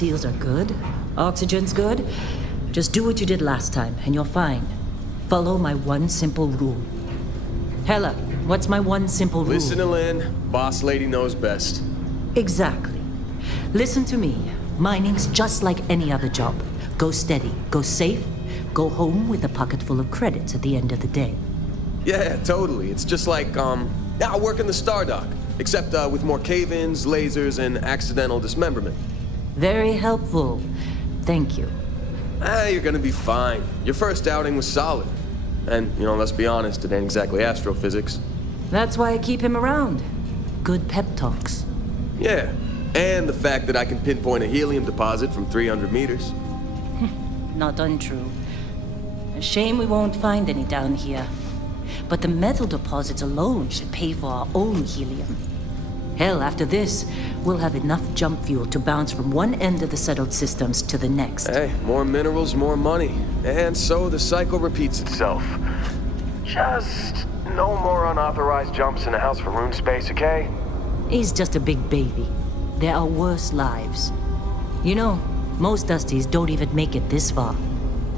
seals are good. Oxygen's good. Just do what you did last time, and you're fine. Follow my one simple rule. Hella, what's my one simple rule? Listen to Lynn. Boss lady knows best. Exactly. Listen to me. Mining's just like any other job. Go steady, go safe, go home with a pocket full of credits at the end of the day. Yeah, totally. It's just like, I work in the Star Dock. Except with more cave-ins, lasers, and accidental dismemberment. Very helpful. Thank you. You're gonna be fine. Your first outing was solid. And, let's be honest, it ain't exactly astrophysics. That's why I keep him around. Good pep talks. Yeah, and the fact that I can pinpoint a helium deposit from 300 meters. Not untrue. A shame we won't find any down here. But the metal deposits alone should pay for our own helium. Hell, after this, we'll have enough jump fuel to bounce from one end of the settled systems to the next. Hey, more minerals, more money. And so the cycle repeats itself. Just no more unauthorized jumps in the house for room space, okay? He's just a big baby. There are worse lives. Most Dusties don't even make it this far.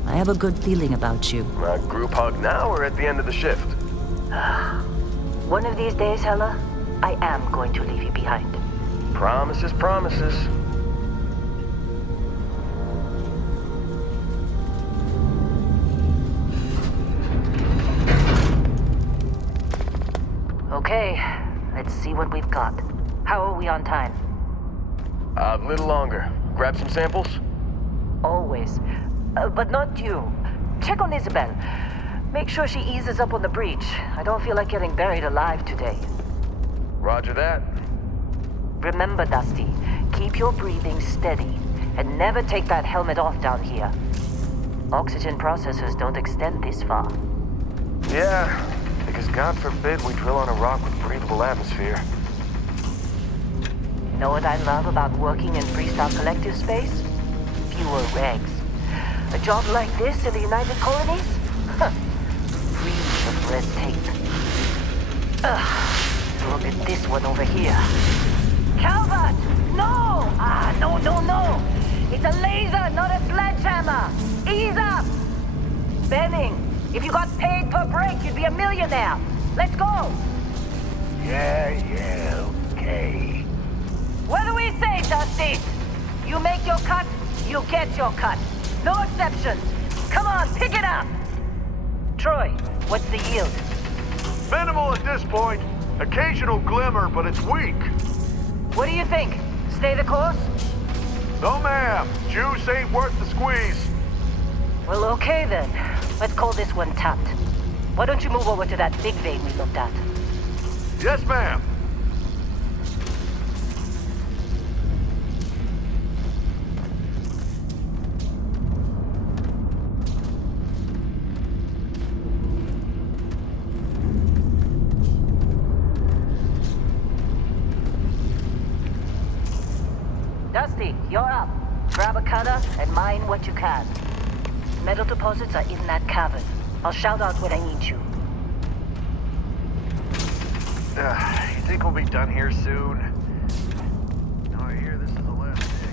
I have a good feeling about you. A group hug now or at the end of the shift? One of these days, Hella, I am going to leave you behind. Promises, promises. Okay, let's see what we've got. How are we on time? A little longer. Grab some samples? Always. But not you. Check on Isabel. Make sure she eases up on the breach. I don't feel like getting buried alive today. Roger that. Remember, Dusty, keep your breathing steady and never take that helmet off down here. Oxygen processors don't extend this far. Yeah, because God forbid we drill on a rock with breathable atmosphere. Know what I love about working in Freestyle Collective space? Fewer regs. A job like this in the United Colonies? Free of red tape. Look at this one over here. Calvert! No! No! It's a laser, not a sledgehammer! Ease up! Benning, if you got paid per break, you'd be a millionaire. Let's go! Yeah, okay. What do we say, Dusty? You make your cut, you get your cut. No exceptions. Come on, pick it up! Troy, what's the yield? Minimal at this point. Occasional glimmer, but it's weak. What do you think? Stay the course? No, ma'am. Juice ain't worth the squeeze. Well, okay then. Let's call this one tapped. Why don't you move over to that big vein we looked at? Yes, ma'am. Dusty, you're up. Grab a cutter and mine what you can. Metal deposits are in that cavern. I'll shout out when I need you. You think we'll be done here soon? No, I hear this is the last day.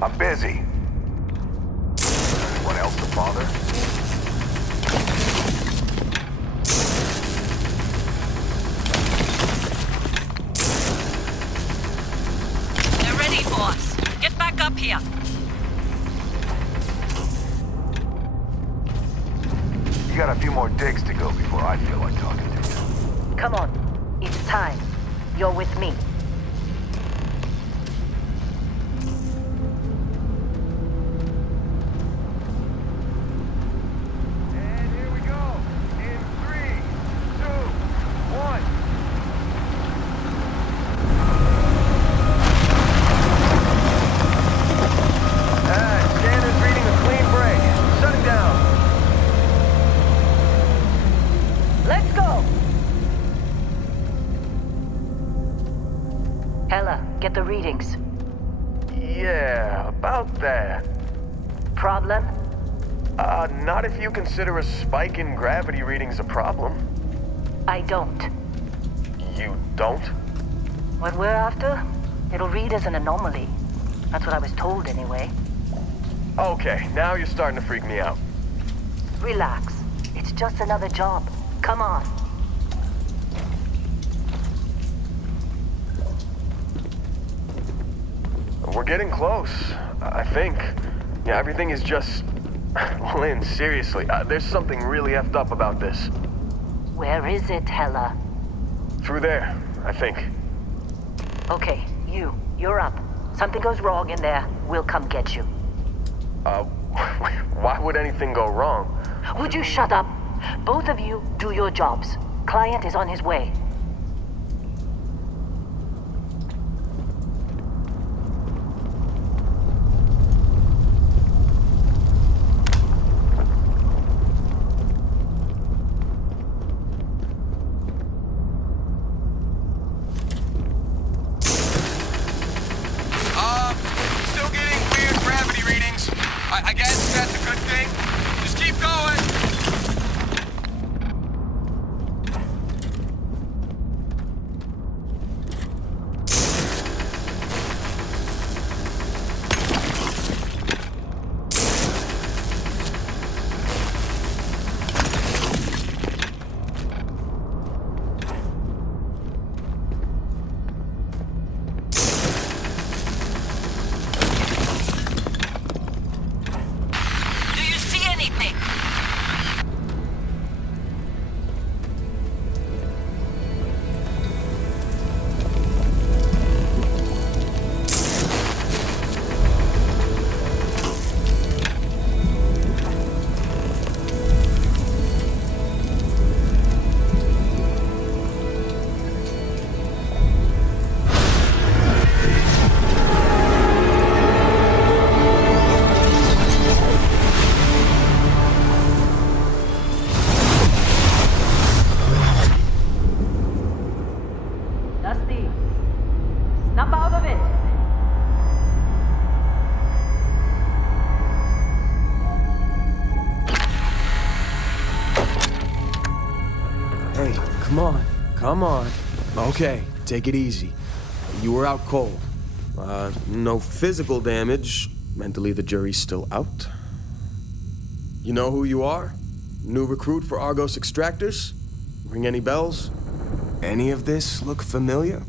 I'm busy. Anyone else to bother? They're ready, boss. Get back up here. You got a few more digs to go before I feel like talking to you. Come on. It's time. You're with me. And here we go. In 3, 2, 1. Scanner's reading a clean break. Shutting down. Let's go! Hella, get the readings. Yeah, about that. Problem? Not if you consider a spike in gravity readings a problem. I don't. You don't? What we're after, it'll read as an anomaly. That's what I was told anyway. Okay, now you're starting to freak me out. Relax. It's just another job. Come on. We're getting close, I think. Yeah, everything is just... Lynn, seriously, there's something really effed up about this. Where is it, Hella? Through there, I think. Okay, you're up. Something goes wrong in there, we'll come get you. Why would anything go wrong? Would you shut up? Both of you do your jobs. Client is on his way. Still getting weird gravity readings. I guess that's a good thing. Just keep going. Do you see anything? Dusty, snap out of it. Hey, come on. Come on. Okay, take it easy. You were out cold. No physical damage. Mentally, the jury's still out. You know who you are? New recruit for Argos Extractors? Ring any bells? Any of this look familiar?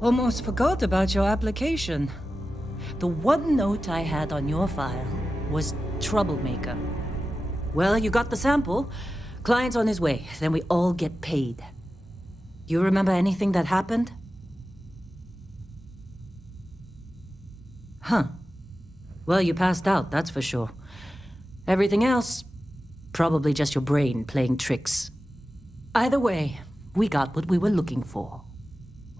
Almost forgot about your application. The one note I had on your file was troublemaker. Well, you got the sample. Client's on his way, then we all get paid. You remember anything that happened? Huh. Well, you passed out, that's for sure. Everything else, probably just your brain playing tricks. Either way, we got what we were looking for.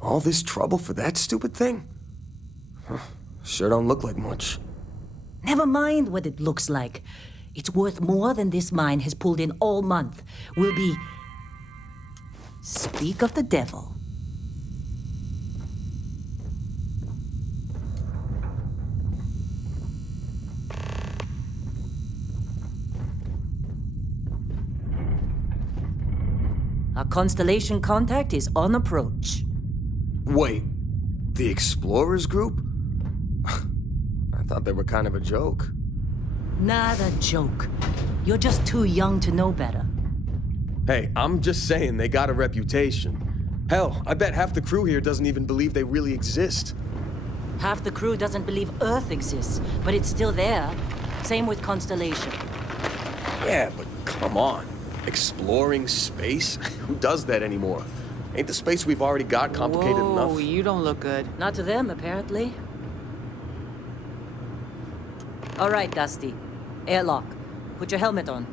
All this trouble for that stupid thing? Huh. Sure don't look like much. Never mind what it looks like. It's worth more than this mine has pulled in all month. We'll be... Speak of the devil. Our Constellation contact is on approach. Wait, the Explorers group? I thought they were kind of a joke. Not a joke. You're just too young to know better. Hey, I'm just saying they got a reputation. Hell, I bet half the crew here doesn't even believe they really exist. Half the crew doesn't believe Earth exists, but it's still there. Same with Constellation. Yeah, but come on. Exploring space? Who does that anymore? Ain't the space we've already got complicated enough? Whoa, you don't look good. Not to them, apparently. All right, Dusty. Airlock. Put your helmet on.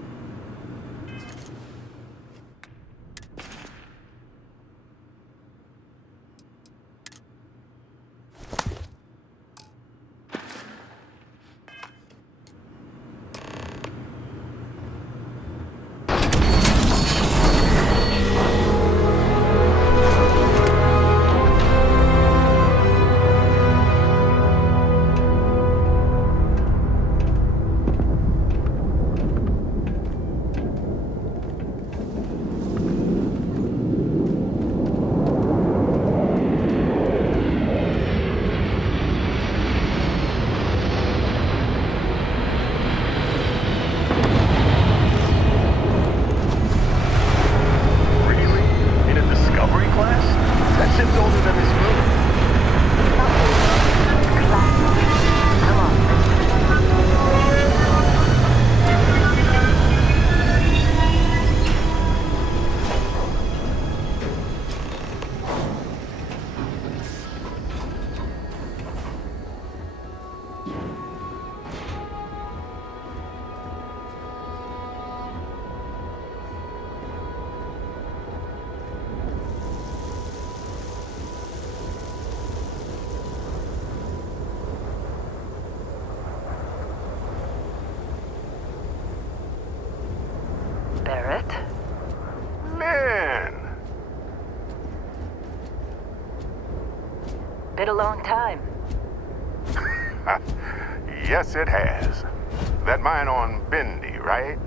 Barrett? Man! Been a long time. Yes, it has. That mine on Bendy, right?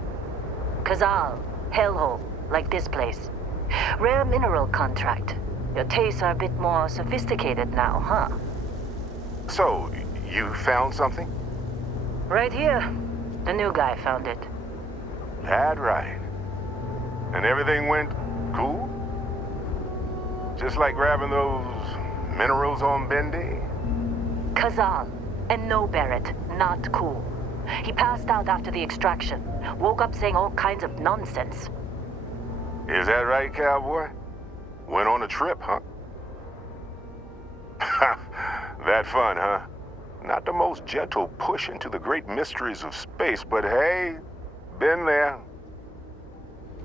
Kazal, hellhole, like this place. Rare mineral contract. Your tastes are a bit more sophisticated now, huh? So, you found something? Right here. The new guy found it. That right. And everything went cool? Just like grabbing those minerals on Bendy? Kazal. And no, Barrett, not cool. He passed out after the extraction. Woke up saying all kinds of nonsense. Is that right, cowboy? Went on a trip, huh? That fun, huh? Not the most gentle push into the great mysteries of space, but hey, been there.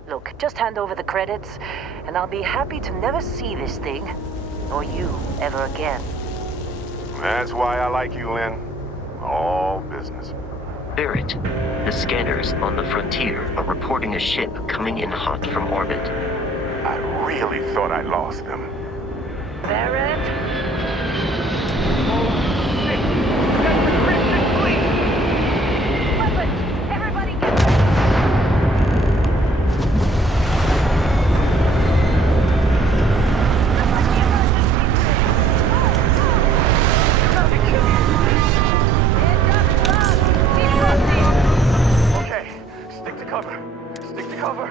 Look, just hand over the credits, and I'll be happy to never see this thing, or you, ever again. That's why I like you, Lynn. All business. Barrett, the scanners on the frontier are reporting a ship coming in hot from orbit. I really thought I lost them. Barrett? That's the Crimson Fleet! Weapons! Everybody get... Okay, stick to cover. Stick to cover.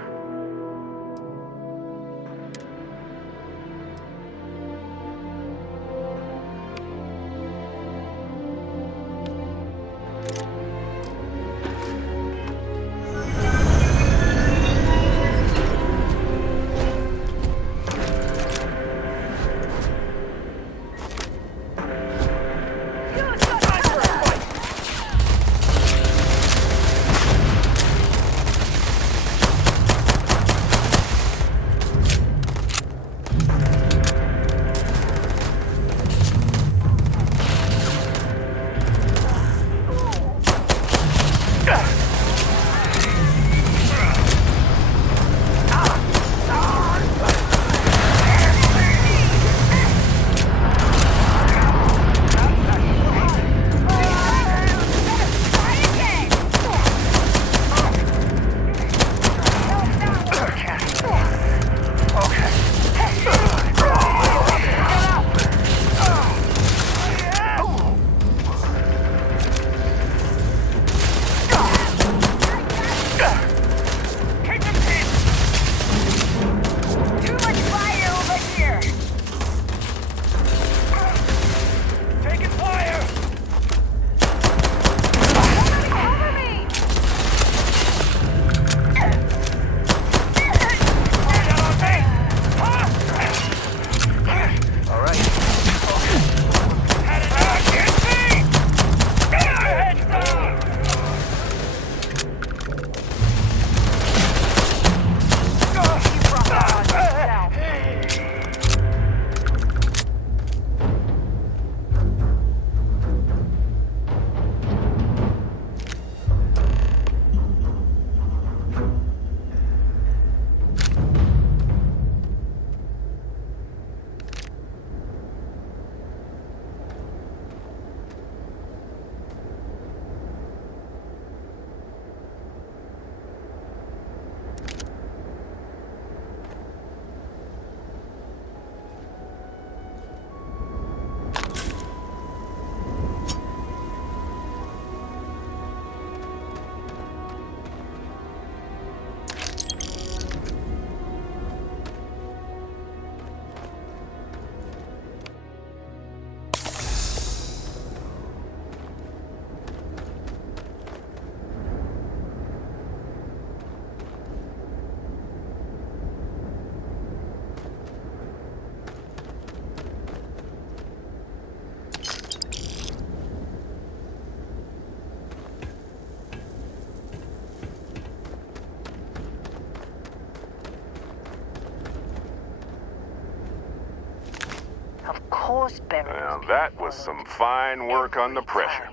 Of course, Barrett. Well, that was some fine work under pressure.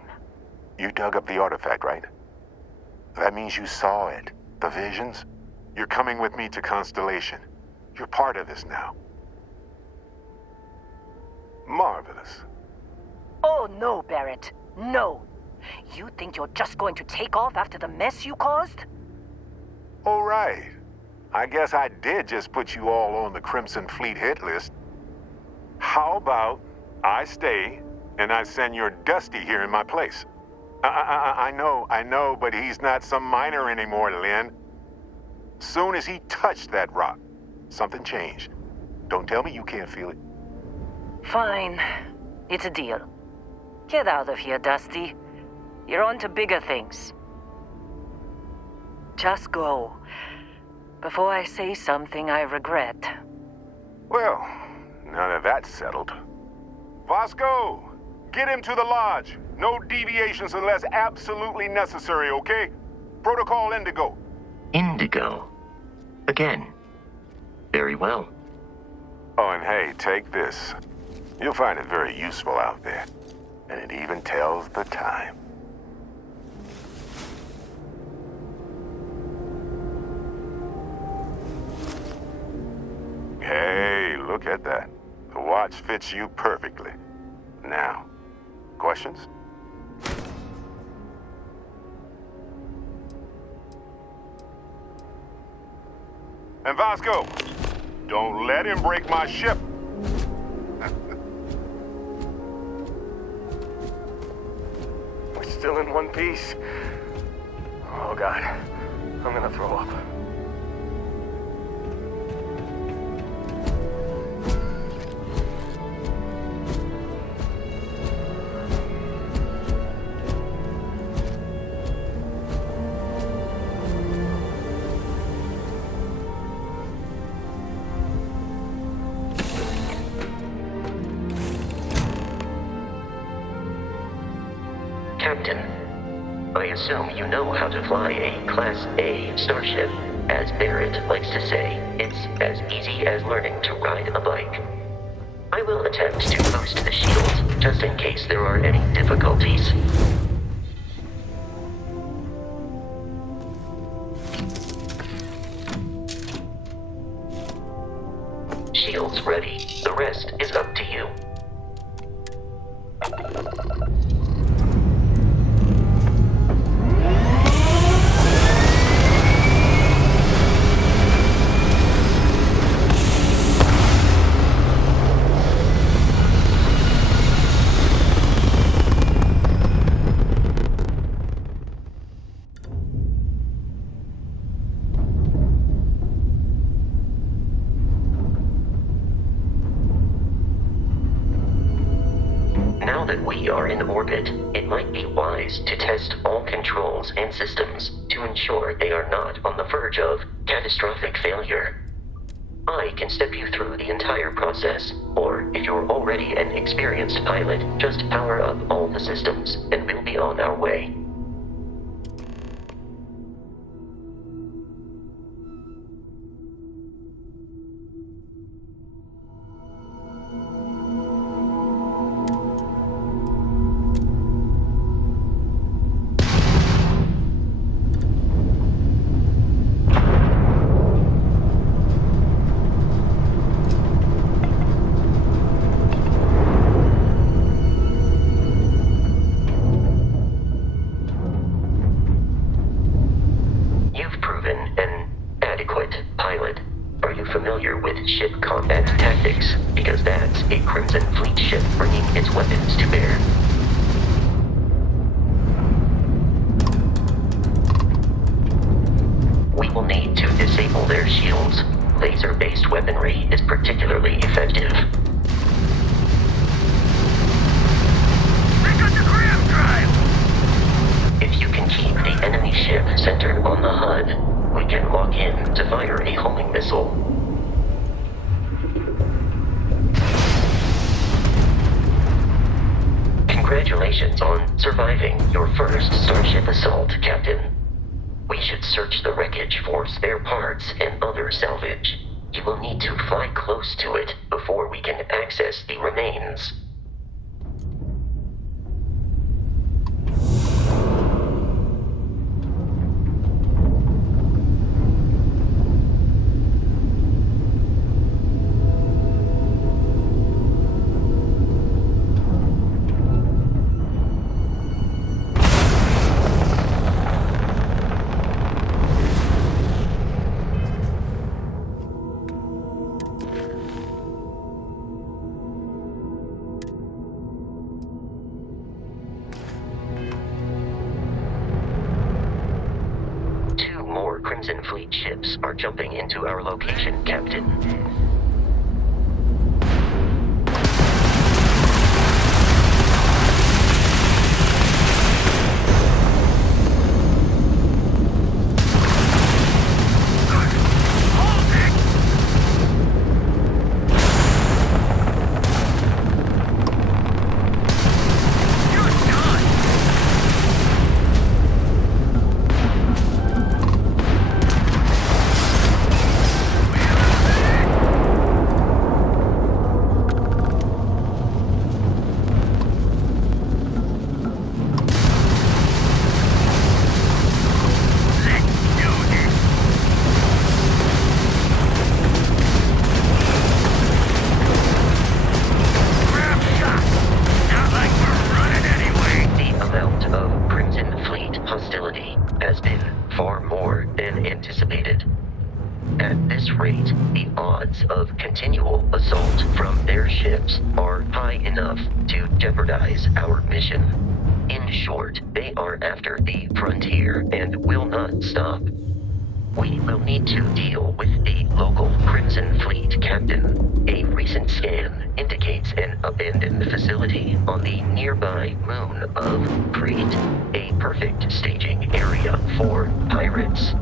You dug up the artifact, right? That means you saw it. The visions? You're coming with me to Constellation. You're part of this now. Marvelous. Oh, no, Barrett. No. You think you're just going to take off after the mess you caused? All right. I guess I did just put you all on the Crimson Fleet hit list. How about I stay and I send your Dusty here in my place? I know, but he's not some miner anymore, Lynn. Soon as he touched that rock, something changed. Don't tell me you can't feel it. Fine. It's a deal. Get out of here, Dusty. You're on to bigger things. Just go. Before I say something I regret. Well, now that that's settled. Vasco, get him to the lodge. No deviations unless absolutely necessary, okay? Protocol Indigo. Indigo. Again. Very well. Oh, and hey, take this. You'll find it very useful out there. And it even tells the time. Hey, look at that. The watch fits you perfectly. Now, questions? And Vasco, don't let him break my ship. We're still in one piece. Oh, God. I'm gonna throw up. Captain, I assume you know how to fly a Class A starship. As Barrett likes to say, it's as easy as learning to ride a bike. I will attempt to boost the shield, just in case there are any difficulties. Shields ready. The rest is up to you. Now that we are in orbit, it might be wise to test all controls and systems to ensure they are not on the verge of catastrophic failure. I can step you through the entire process, or if you're already an experienced pilot, just power up all the systems and we'll be on our way. Familiar with ship combat tactics, because that's a Crimson Fleet ship bringing its weapons to bear. We will need to disable their shields. Laser-based weaponry is particularly effective. They got the gram drive! If you can keep the enemy ship centered on the HUD, we can lock in to fire a homing missile. Congratulations on surviving your first Starship assault, Captain. We should search the wreckage for spare parts and other salvage. You will need to fly close to it before we can access the remains. Crimson Fleet ships are jumping into our location, Captain. At this rate, the odds of continual assault from their ships are high enough to jeopardize our mission. In short, they are after the frontier and will not stop. We will need to deal with the local Crimson Fleet captain. A recent scan indicates an abandoned facility on the nearby moon of Crete, a perfect staging area for pirates.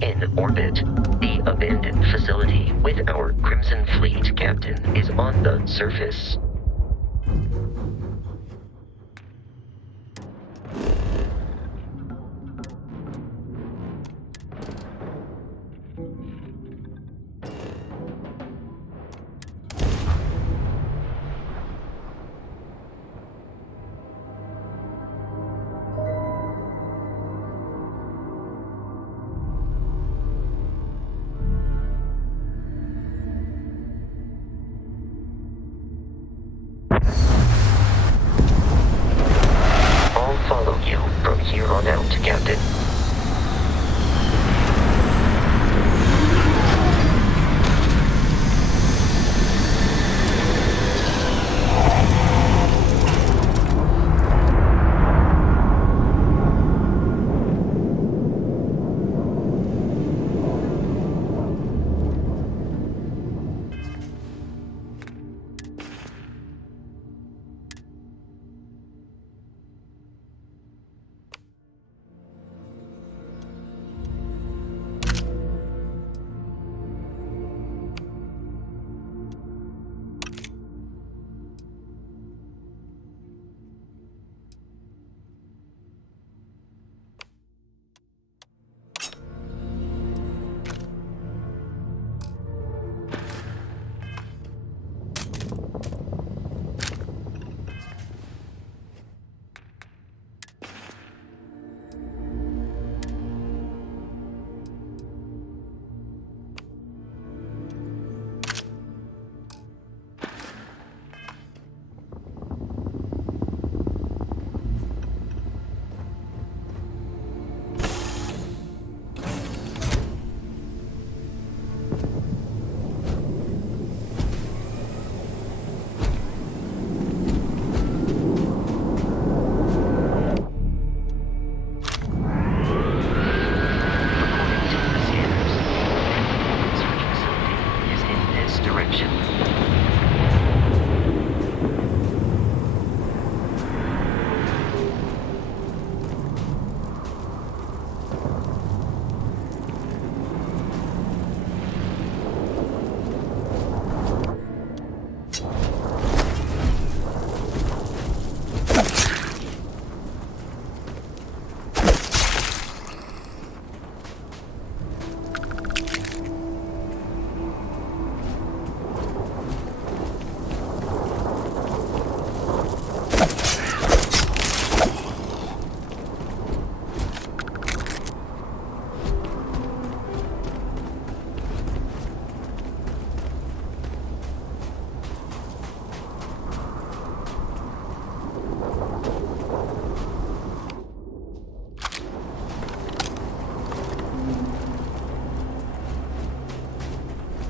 In orbit, the abandoned facility with our Crimson Fleet captain is on the surface. Follow you from here on out, Captain.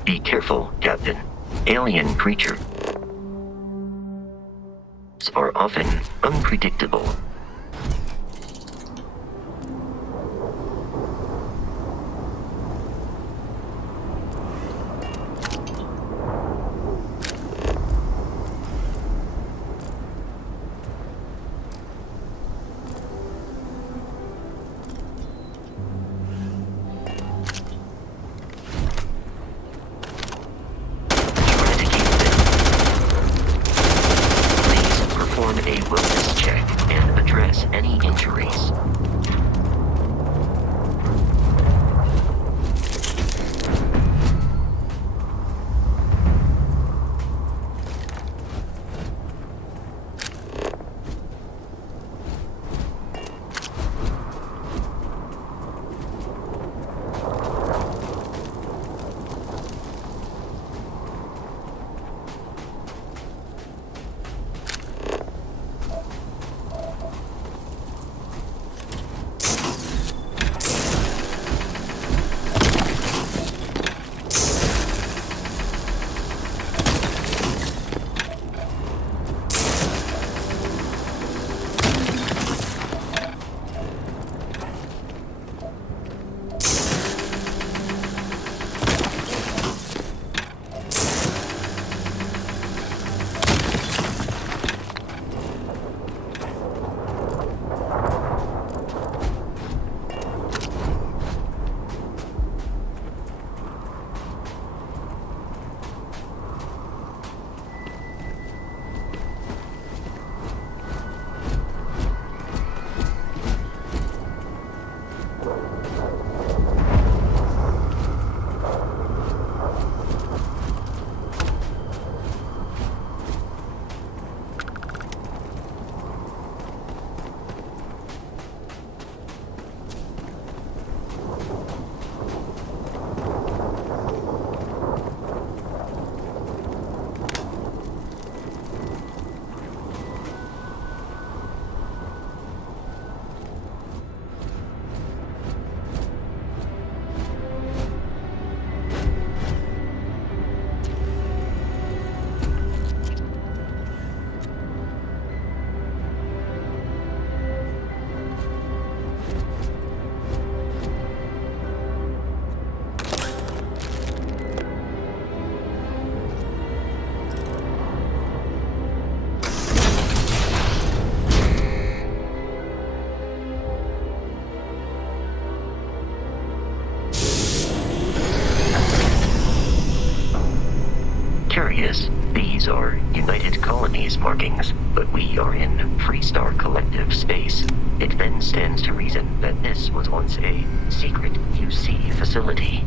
Be careful, Captain. Alien creatures are often unpredictable. Perform a wellness check and address any injuries. Curious, these are United Colonies markings, but we are in Freestar Collective space. It then stands to reason that this was once a secret UC facility.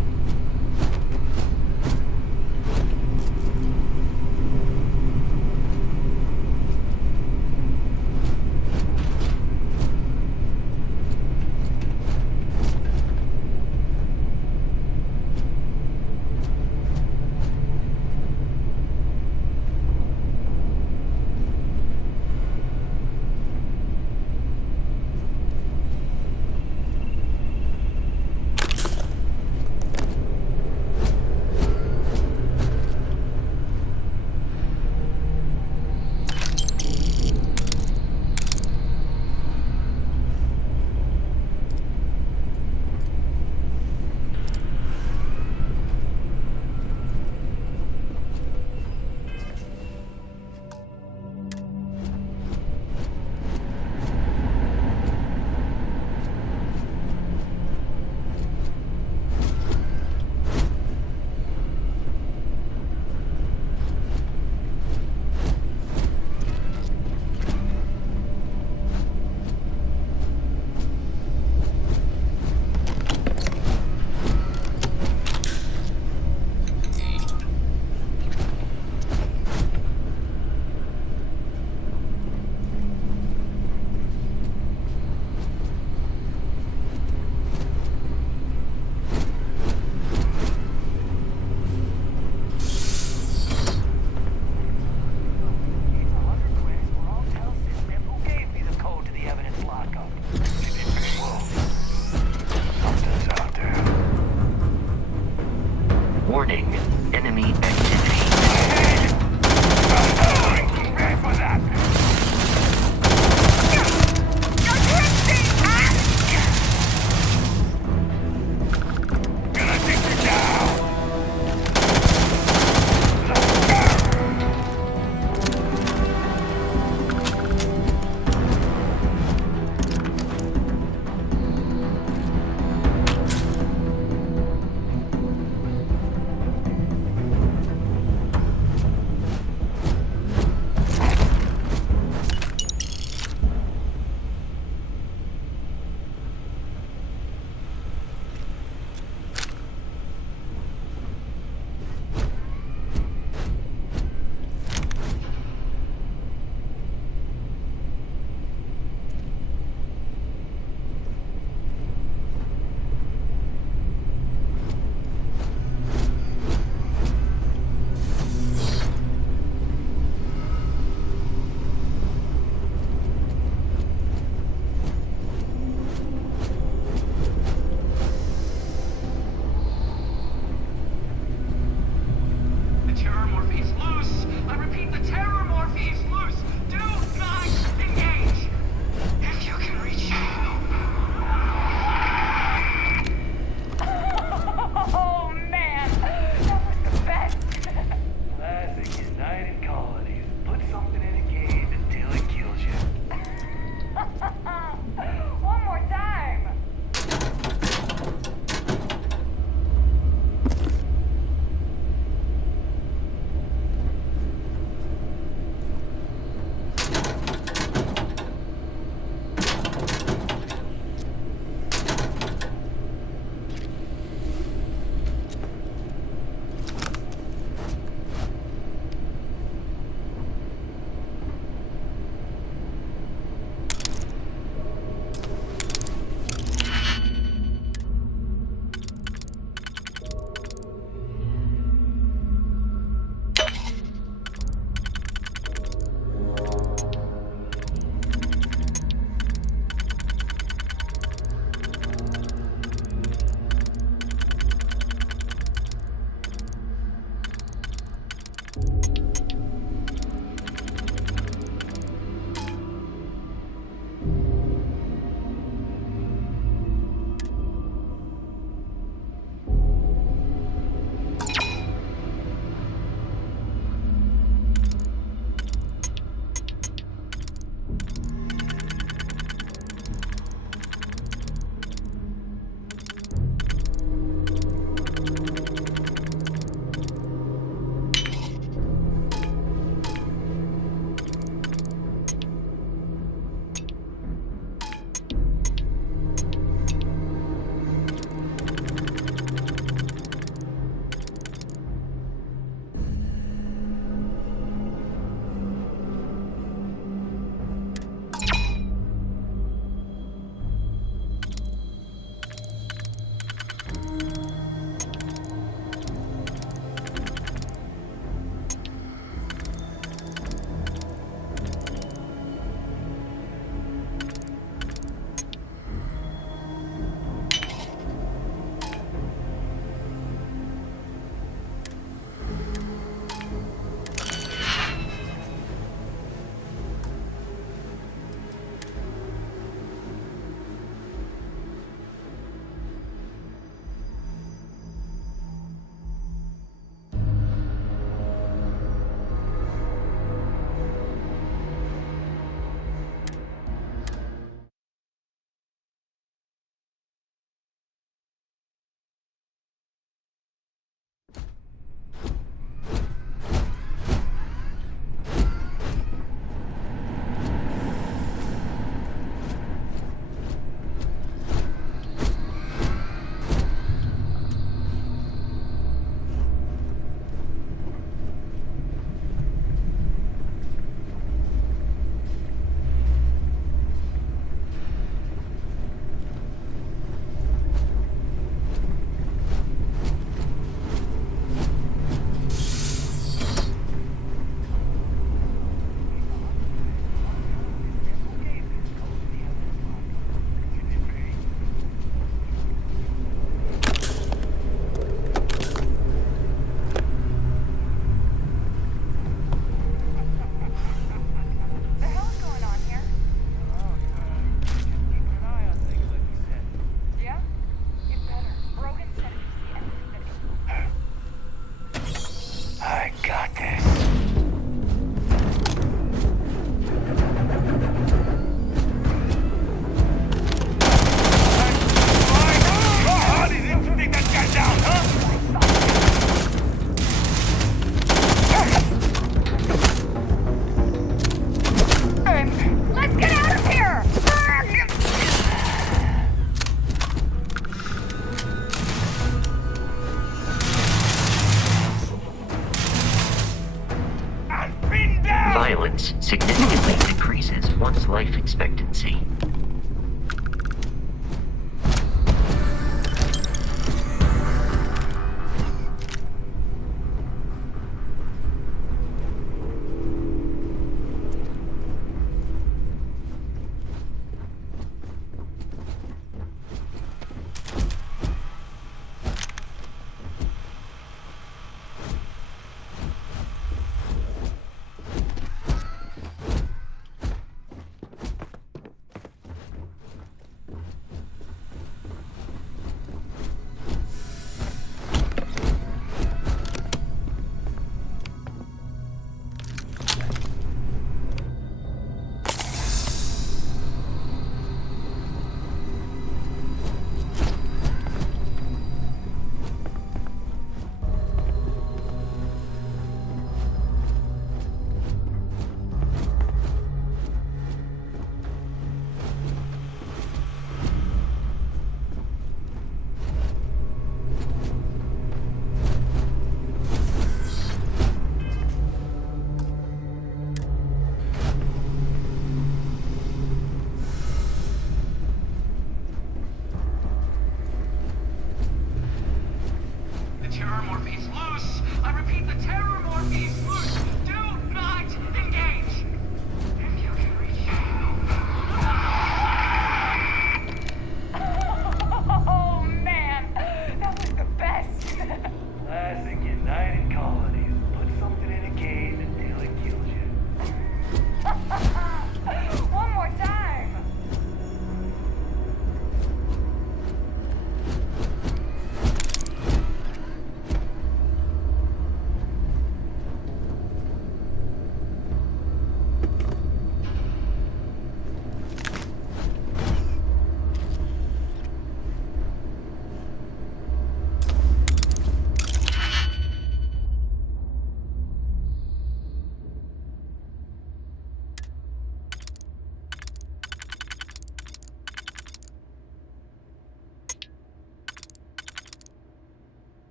increases one's life expectancy.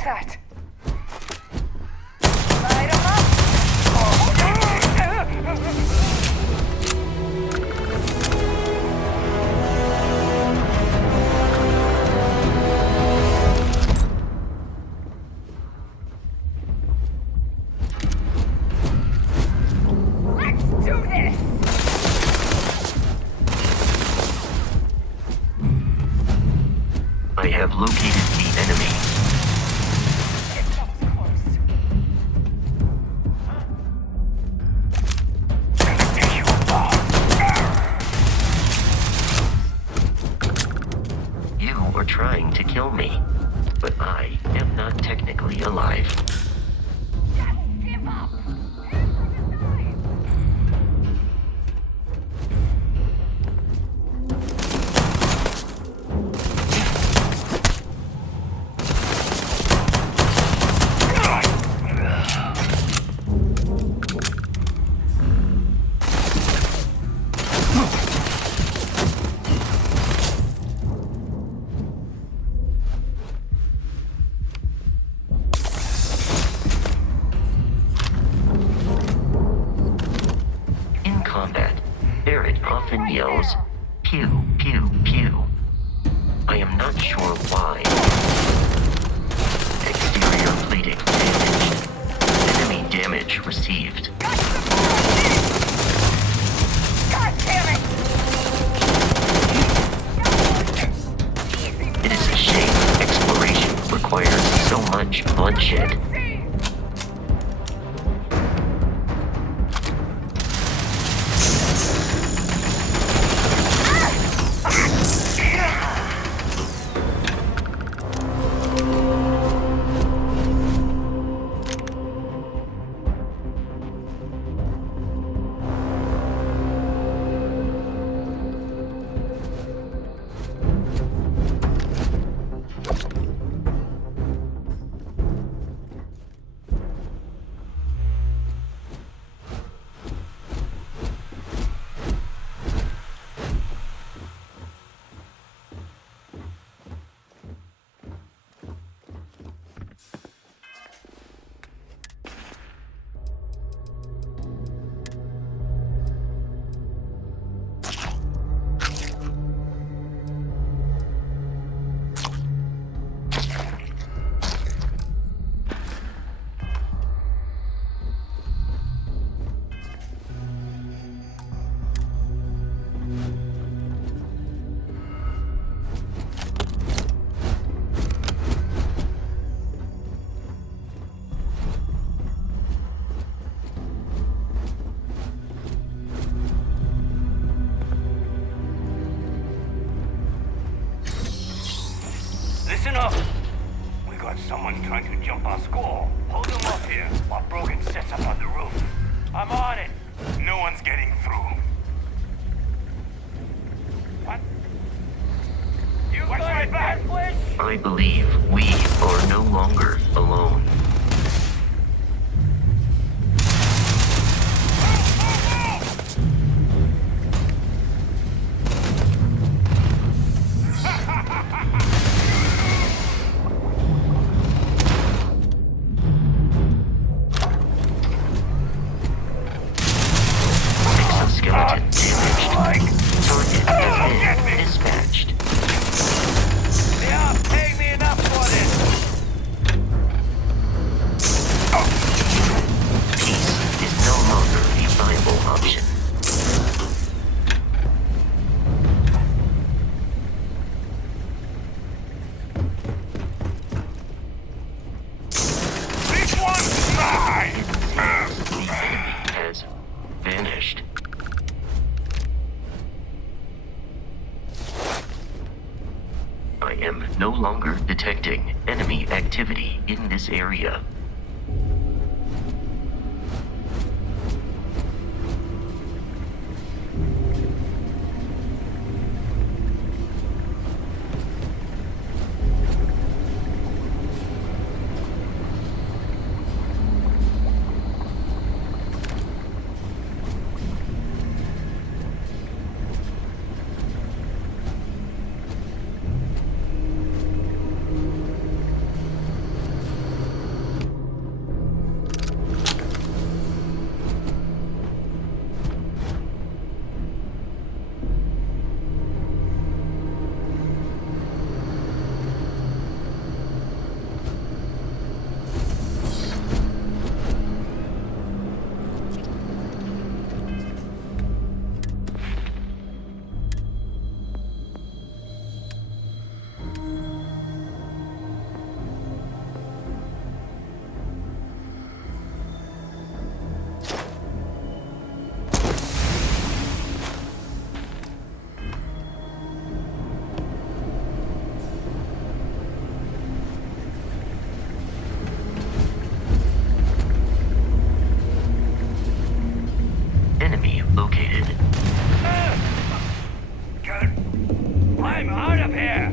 was that? Light 'em up! Let's do this! I have located the enemy. That was close. You are trying to kill me, but I am not technically alive. Just give up! In combat, Barrett often yells, pew, pew, pew. I am not sure why. Exterior plating damaged. Enemy damage received. God damn it! It is a shame exploration requires so much bloodshed. Listen up! We got someone trying to jump our score. Hold them up here while Brogan sets up on the roof. I'm on it! No one's getting through. What? You watch my back! I believe we are no longer alone. Exoskeleton damaged. Target has been dispatched. They are paying me enough for this! Peace is no longer a viable option. This one's mine! The enemy has vanished. I am no longer detecting enemy activity in this area. out of here!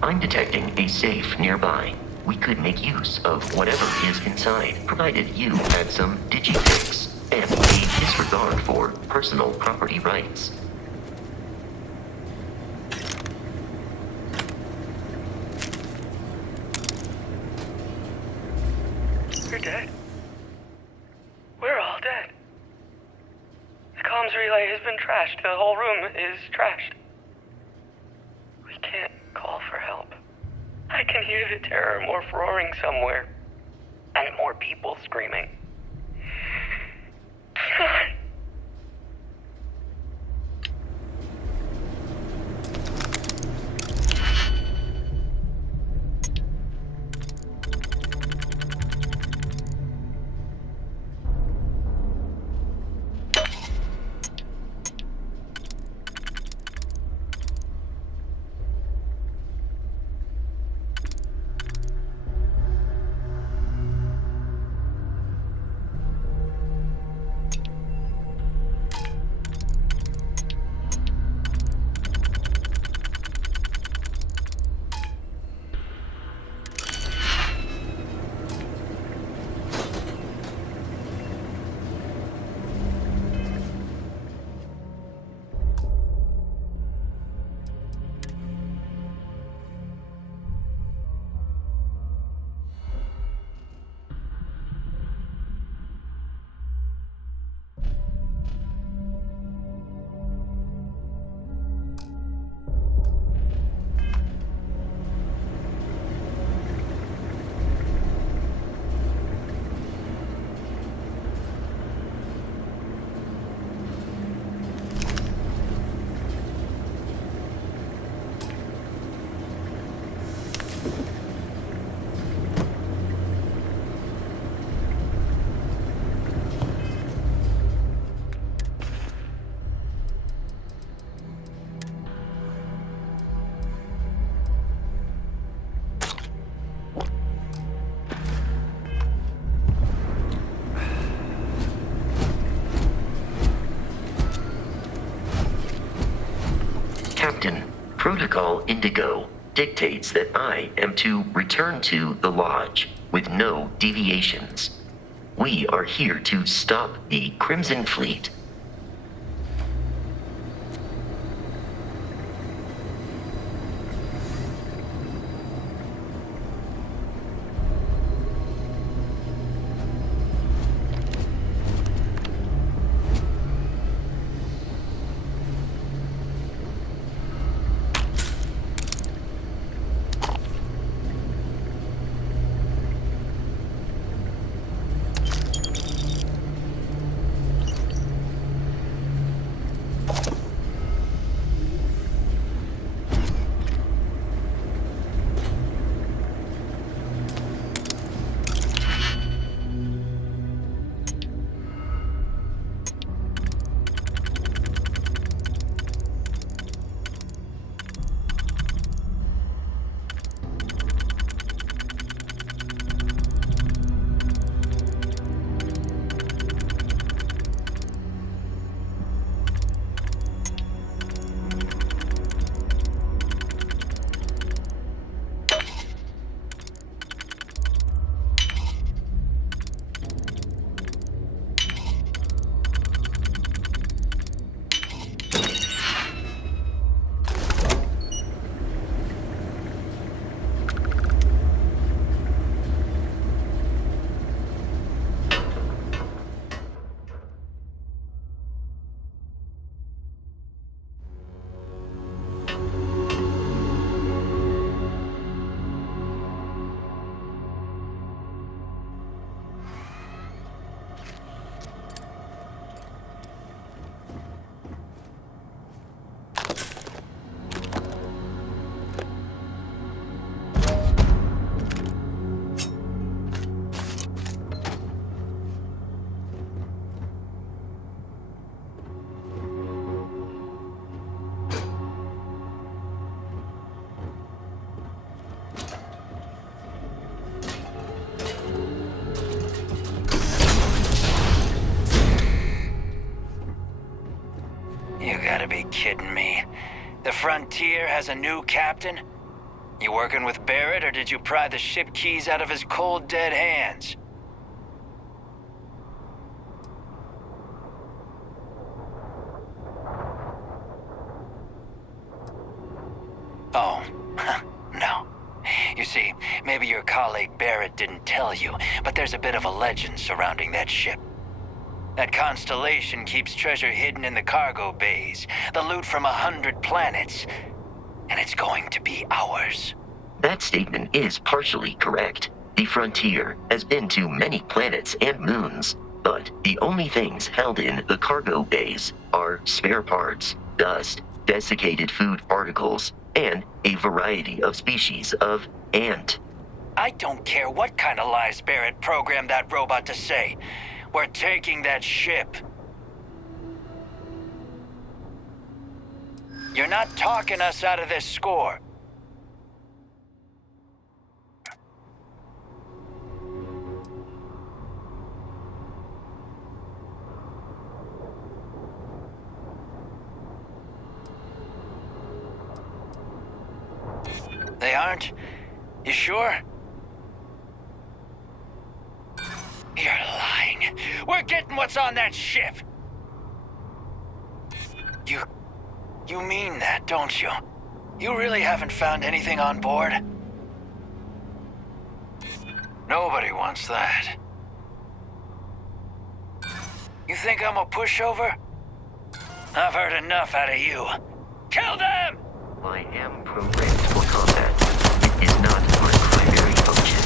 I'm detecting a safe nearby. We could make use of whatever is inside, provided you had some digifix and a disregard for personal property rights. We're dead. We're all dead. The comms relay has been trashed. The whole room is trashed. We can't call for help. I can hear the terror morph roaring somewhere. And more people screaming. God. Captain, Protocol Indigo dictates that I am to return to the Lodge with no deviations. We are here to stop the Crimson Fleet. The Frontier has a new captain? You working with Barrett, or did you pry the ship keys out of his cold, dead hands? Oh, no. You see, maybe your colleague Barrett didn't tell you, but there's a bit of a legend surrounding that ship. That constellation keeps treasure hidden in the cargo bays, the loot from 100 planets, and it's going to be ours. That statement is partially correct. The Frontier has been to many planets and moons, but the only things held in the cargo bays are spare parts, dust, desiccated food particles, and a variety of species of ant. I don't care what kind of lies Barrett programmed that robot to say. We're taking that ship. You're not talking us out of this score. They aren't? You sure? You're lying. We're getting what's on that ship. You mean that, don't you? You really haven't found anything on board? Nobody wants that. You think I'm a pushover? I've heard enough out of you. Kill them! I am programmed for combat. It is not my primary function.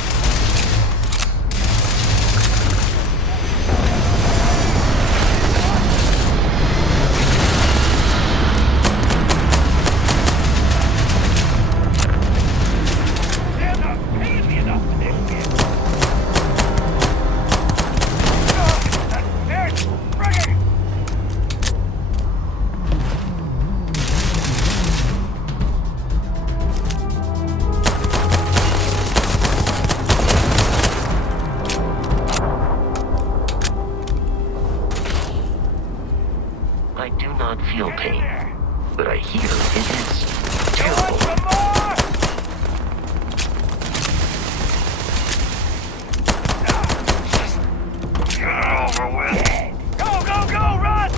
They're not paying me enough for this shit. There's Bring it! I do not feel pain, but I hear it is You want terrible. some more? Get it over with. Go, go, go, run!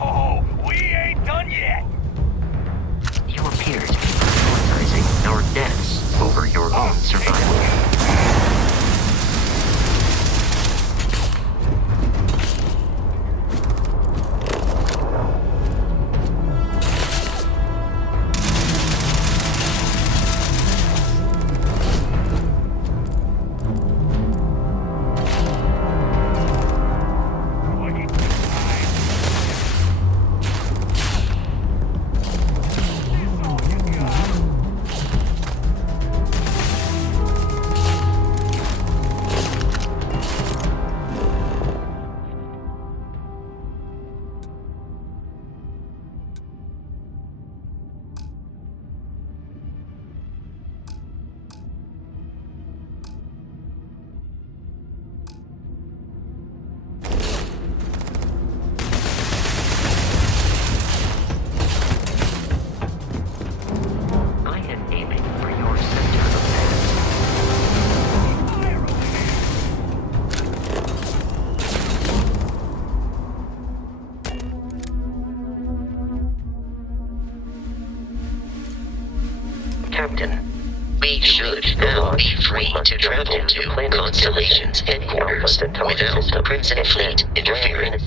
Oh, we ain't done yet. You appear to be prioritizing our deaths over your own survival. I am aiming for your center of mass. Fire over here. Captain, we should now be free to travel to Constellation's headquarters without the Crimson Fleet interfering.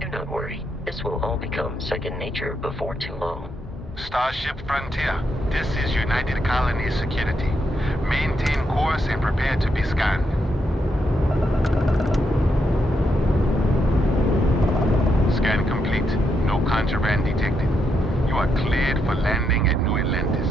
Do not worry, this will all become second nature before too long. Starship Frontier, this is United Colonies Security. Maintain course and prepare Prepare to be scanned. Scan complete. No contraband detected. You are cleared for landing at New Atlantis.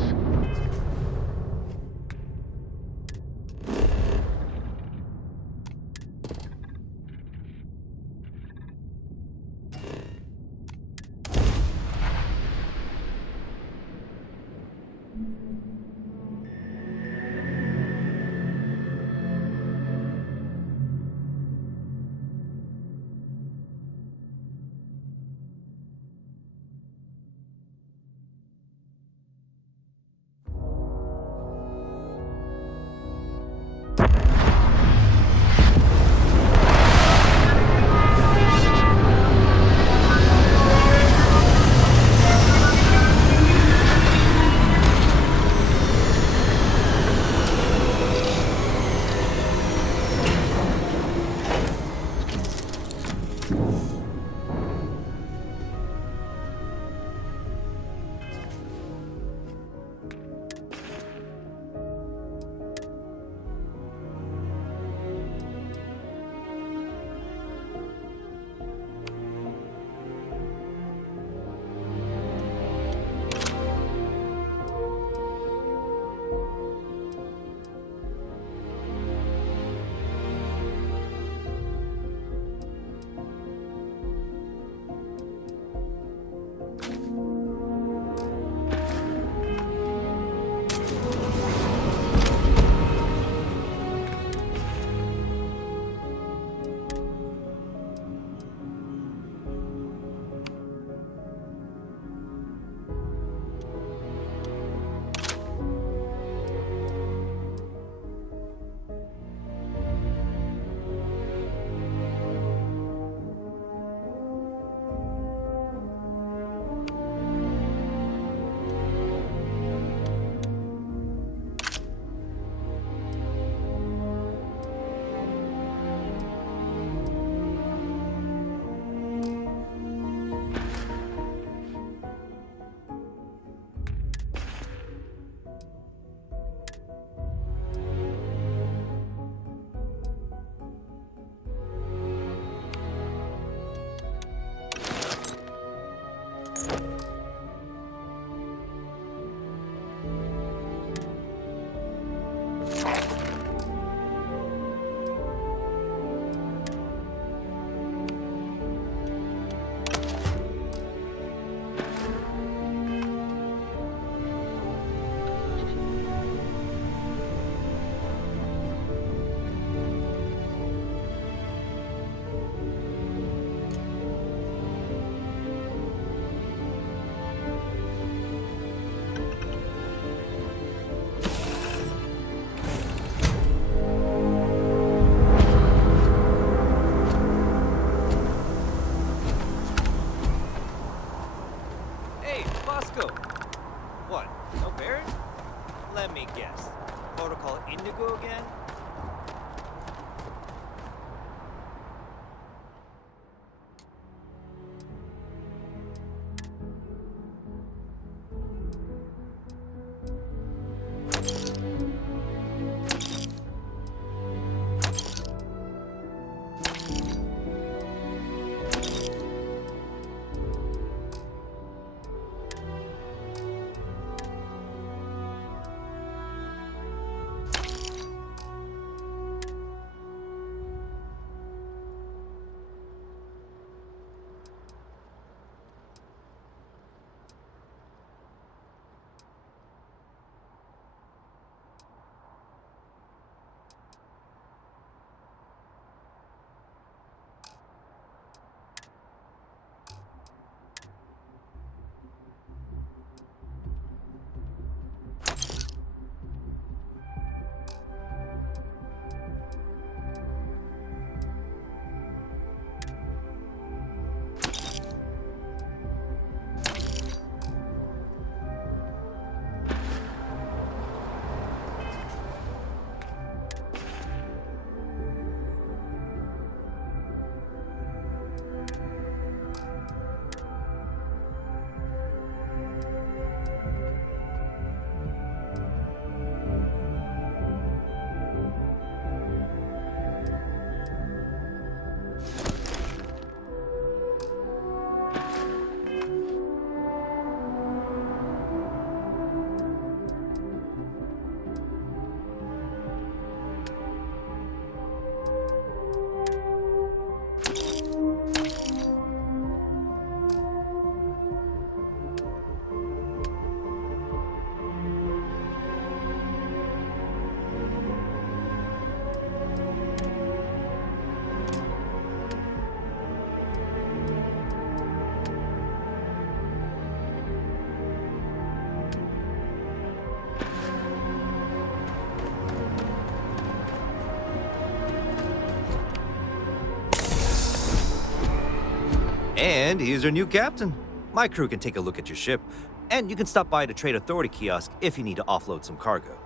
And he's your new captain. My crew can take a look at your ship, and you can stop by the Trade Authority kiosk if you need to offload some cargo.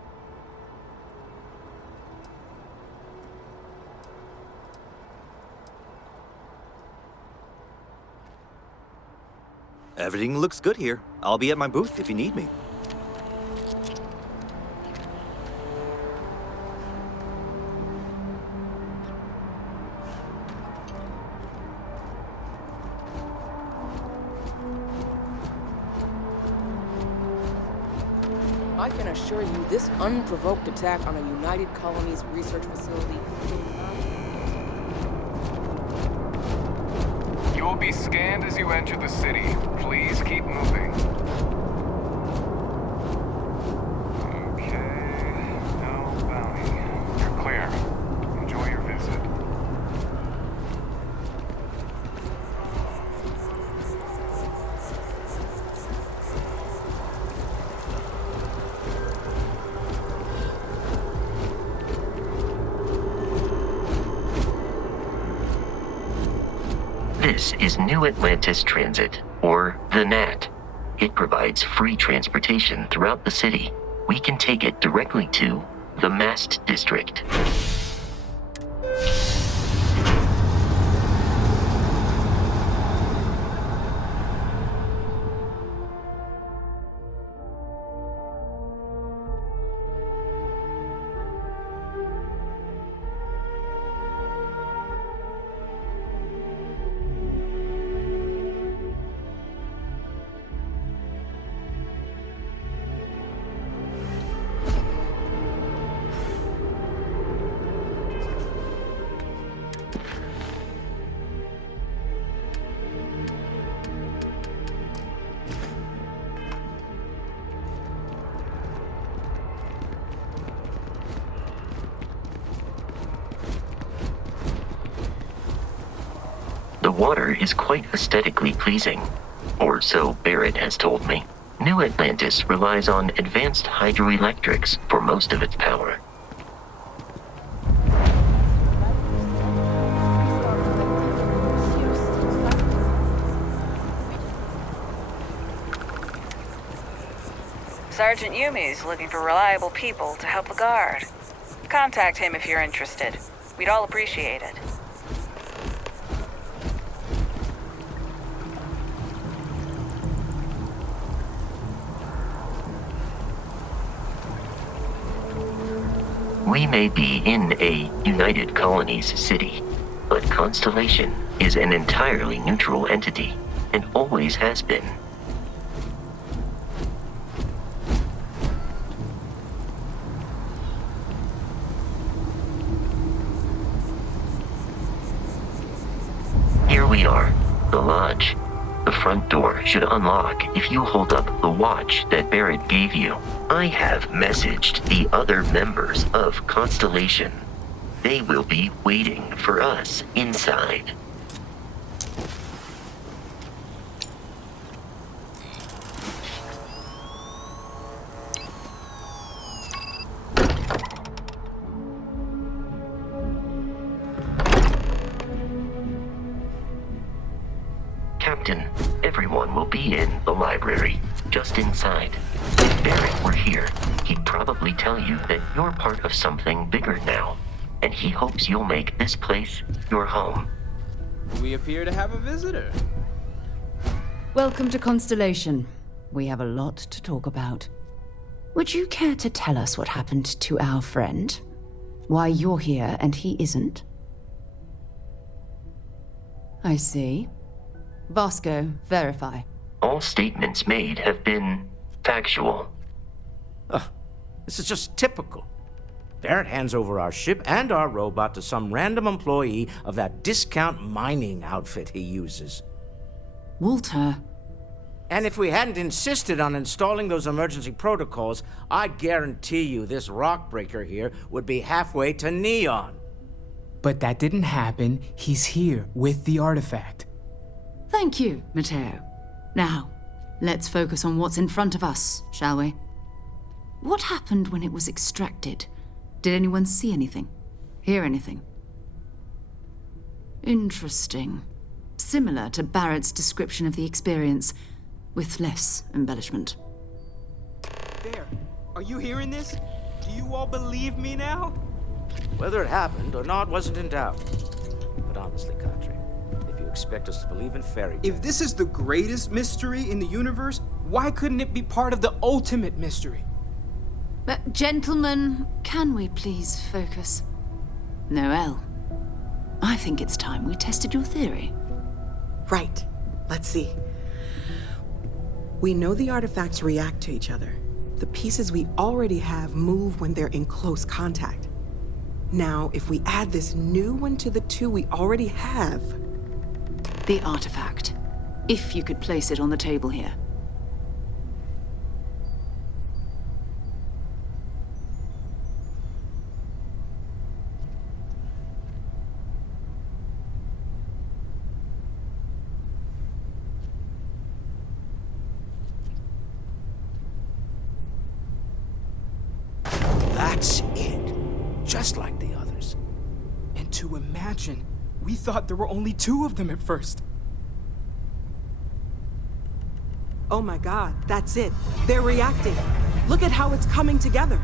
Everything looks good here. I'll be at my booth if you need me. I can assure you this unprovoked attack on a United Colonies research facility will not... You will be scanned as you enter the city. Please keep moving. Okay, no bounty. You're clear. Enjoy your visit. This is New Atlantis Transit, or the NAT. It provides free transportation throughout the city. We can take it directly to the Mast District. The water is quite aesthetically pleasing, or so Barrett has told me. New Atlantis relies on advanced hydroelectrics for most of its power. Sergeant Yumi's looking for reliable people to help the guard. Contact him if you're interested. We'd all appreciate it. We may be in a United Colonies city, but Constellation is an entirely neutral entity, and always has been. Here we are, the lodge. The front door should unlock if you hold up the watch that Barrett gave you. I have messaged the other members of Constellation. They will be waiting for us inside. Captain, everyone will be in the library, just inside. If Barrett were here, he'd probably tell you that you're part of something bigger now, and he hopes you'll make this place your home. We appear to have a visitor. Welcome to Constellation. We have a lot to talk about. Would you care to tell us what happened to our friend? Why you're here and he isn't? I see. Vasco, verify. All statements made have been factual. This is just typical. Barrett hands over our ship and our robot to some random employee of that discount mining outfit he uses. Walter. And if we hadn't insisted on installing those emergency protocols, I guarantee you this rock breaker here would be halfway to Neon. But that didn't happen. He's here with the artifact. Thank you, Matteo. Now, let's focus on what's in front of us, shall we? What happened when it was extracted? Did anyone see anything? Hear anything? Interesting. similar to Barrett's description of the experience, with less embellishment. There. Are you hearing this? Do you all believe me now? Whether it happened or not wasn't in doubt. But honestly, Kadri, if you expect us to believe in fairy tales... If this is the greatest mystery in the universe, why couldn't it be part of the ultimate mystery? But gentlemen, can we please focus? Noel, I think it's time we tested your theory. Right. Let's see. We know the artifacts react to each other. The pieces we already have move when they're in close contact. Now, if we add this new one to the two we already have... The artifact. If you could place it on the table here. That's it. Just like the others. And to imagine, we thought there were only 2 of them at first. Oh my god, that's it. They're reacting. Look at how it's coming together.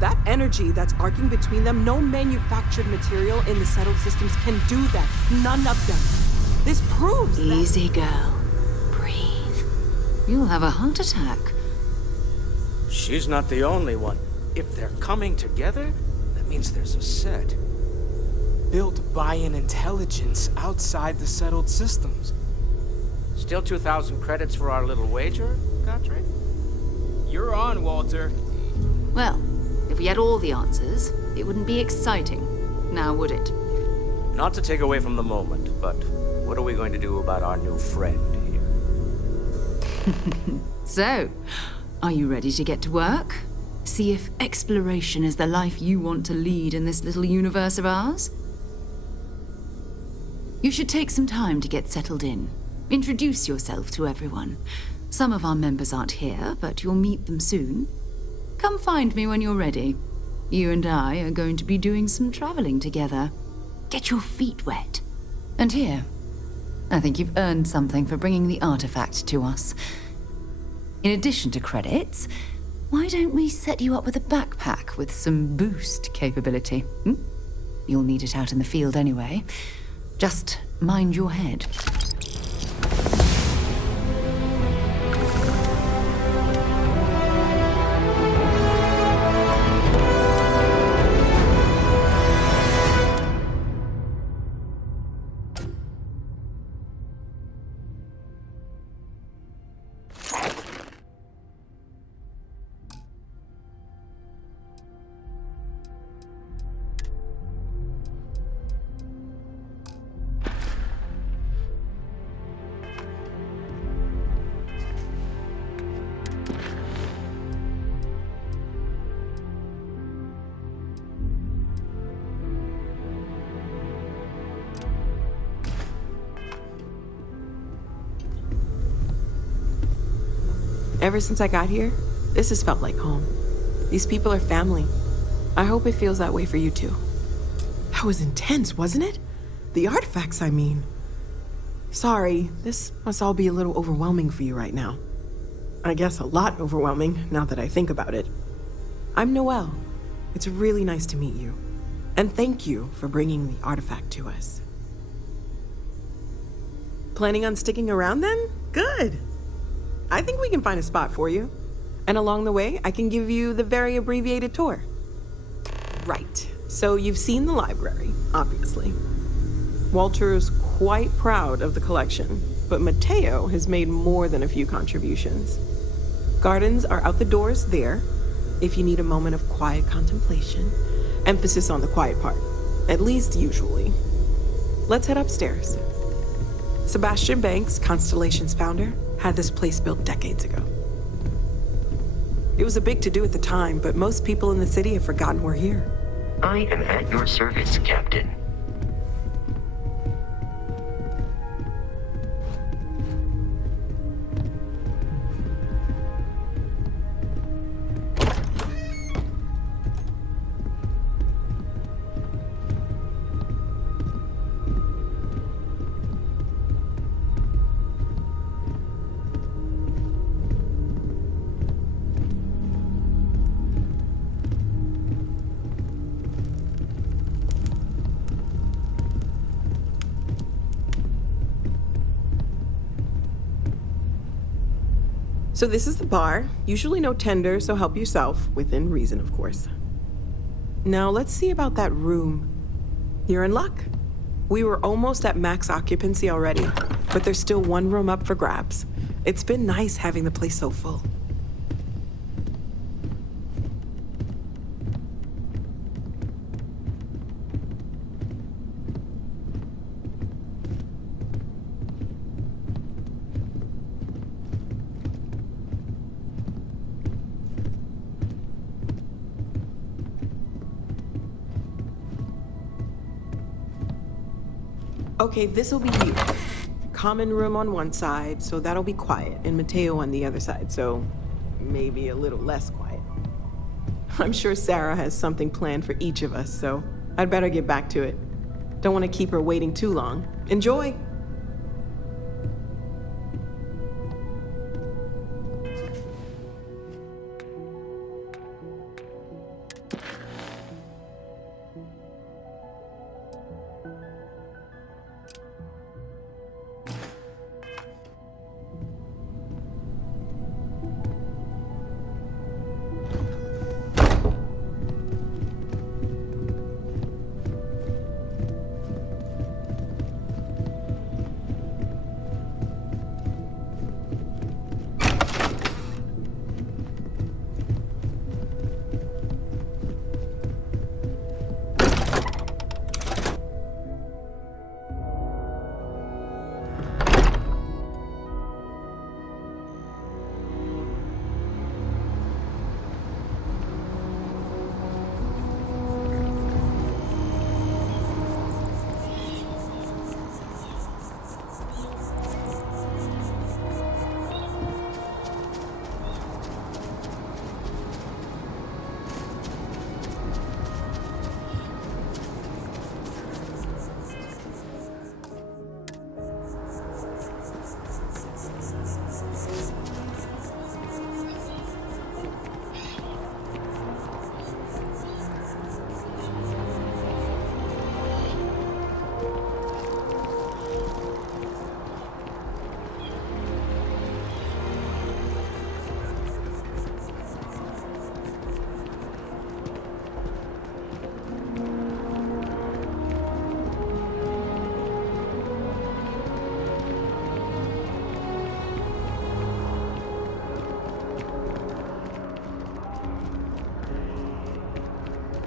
That energy that's arcing between them, no manufactured material in the settled systems can do that. None of them. This proves Easy, girl. Breathe. You'll have a heart attack. She's not the only one. If they're coming together, that means there's a set. Built by an intelligence outside the settled systems. Still 2,000 credits for our little wager, Kadri? You're on, Walter. Well, if we had all the answers, it wouldn't be exciting. Now would it? Not to take away from the moment, but what are we going to do about our new friend here? So, are you ready to get to work? See if exploration is the life you want to lead in this little universe of ours? You should take some time to get settled in. Introduce yourself to everyone. Some of our members aren't here, but you'll meet them soon. Come find me when you're ready. You and I are going to be doing some traveling together. Get your feet wet. And here, I think you've earned something for bringing the artifact to us. In addition to credits, why don't we set you up with a backpack with some boost capability? You'll need it out in the field anyway. Just mind your head. Ever since I got here, this has felt like home. These people are family. I hope it feels that way for you too. That was intense, wasn't it? The artifacts, I mean. Sorry, this must all be a little overwhelming for you right now. I guess a lot overwhelming, now that I think about it. I'm Noelle. It's really nice to meet you. And thank you for bringing the artifact to us. Planning on sticking around then? Good. I think we can find a spot for you. And along the way, I can give you the very abbreviated tour. Right. So you've seen the library, obviously. Walter's quite proud of the collection, but Mateo has made more than a few contributions. Gardens are out the doors there, if you need a moment of quiet contemplation. Emphasis on the quiet part, at least usually. Let's head upstairs. Sebastian Banks, Constellation's founder, had this place built decades ago. It was a big to-do at the time, but most people in the city have forgotten we're here. I am at your service, Captain. So this is the bar. Usually no tender, so help yourself, within reason, of course. Now let's see about that room. You're in luck. We were almost at max occupancy already, but there's still one room up for grabs. It's been nice having the place so full. Okay, this'll be you. Common room on one side, so that'll be quiet, and Mateo on the other side, so maybe a little less quiet. I'm sure Sarah has something planned for each of us, so I'd better get back to it. Don't want to keep her waiting too long. Enjoy!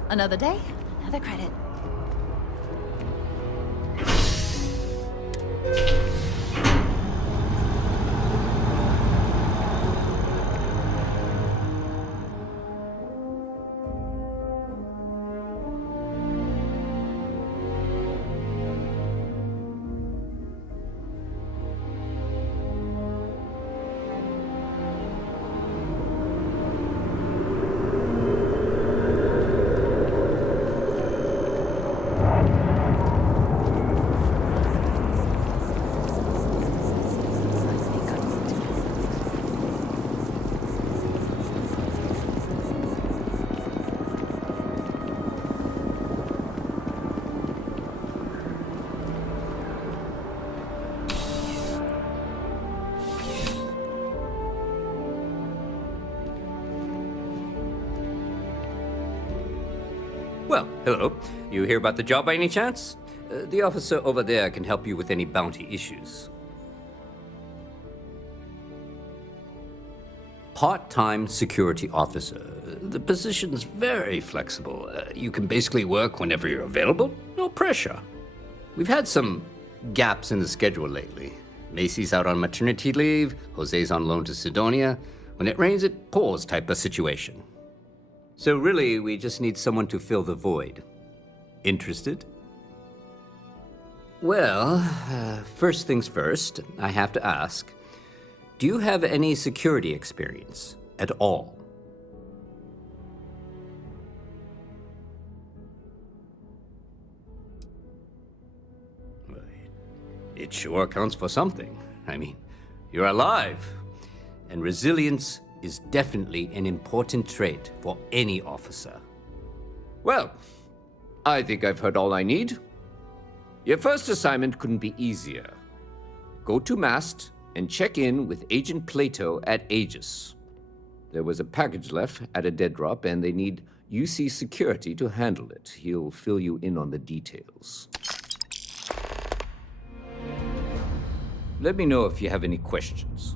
Another day, another credit. Well, hello. You hear about the job by any chance? The officer over there can help you with any bounty issues. Part-time security officer. The position's very flexible. You can basically work whenever you're available. No pressure. We've had some gaps in the schedule lately. Macy's out on maternity leave, Jose's on loan to Sidonia. When it rains, it pours type of situation. So really, we just need someone to fill the void. Interested? Well, first things first, I have to ask, do you have any security experience at all? It sure counts for something. I mean, you're alive. And resilience is definitely an important trait for any officer. Well, I think I've heard all I need. Your first assignment couldn't be easier. Go to mast and check in with Agent Plato at Aegis. There was a package left at a dead drop, and they need UC security to handle it. He'll fill you in on the details. Let me know if you have any questions.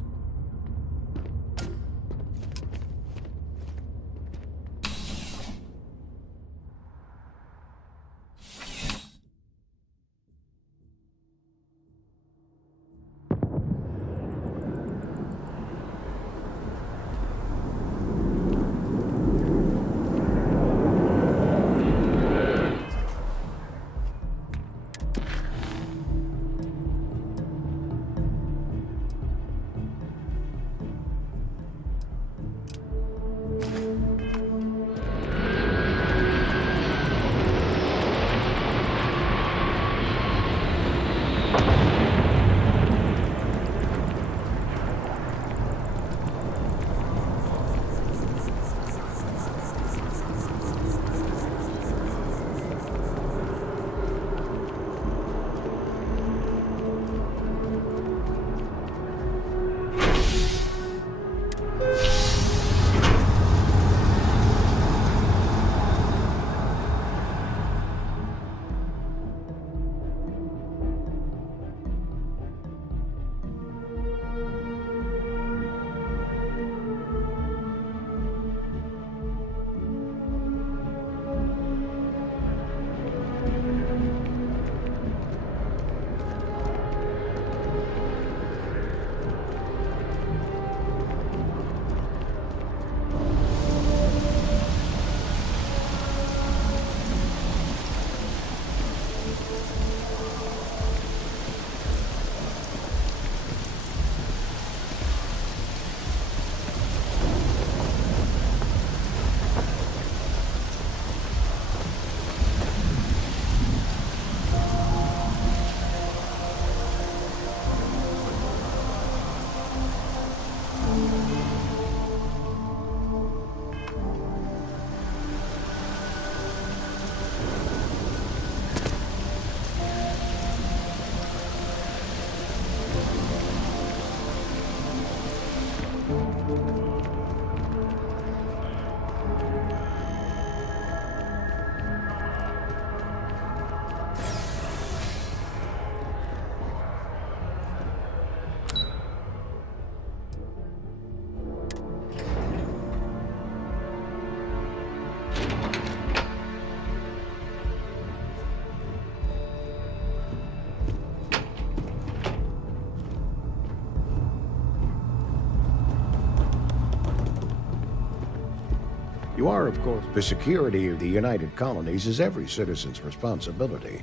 You are, of course. The security of the United Colonies is every citizen's responsibility,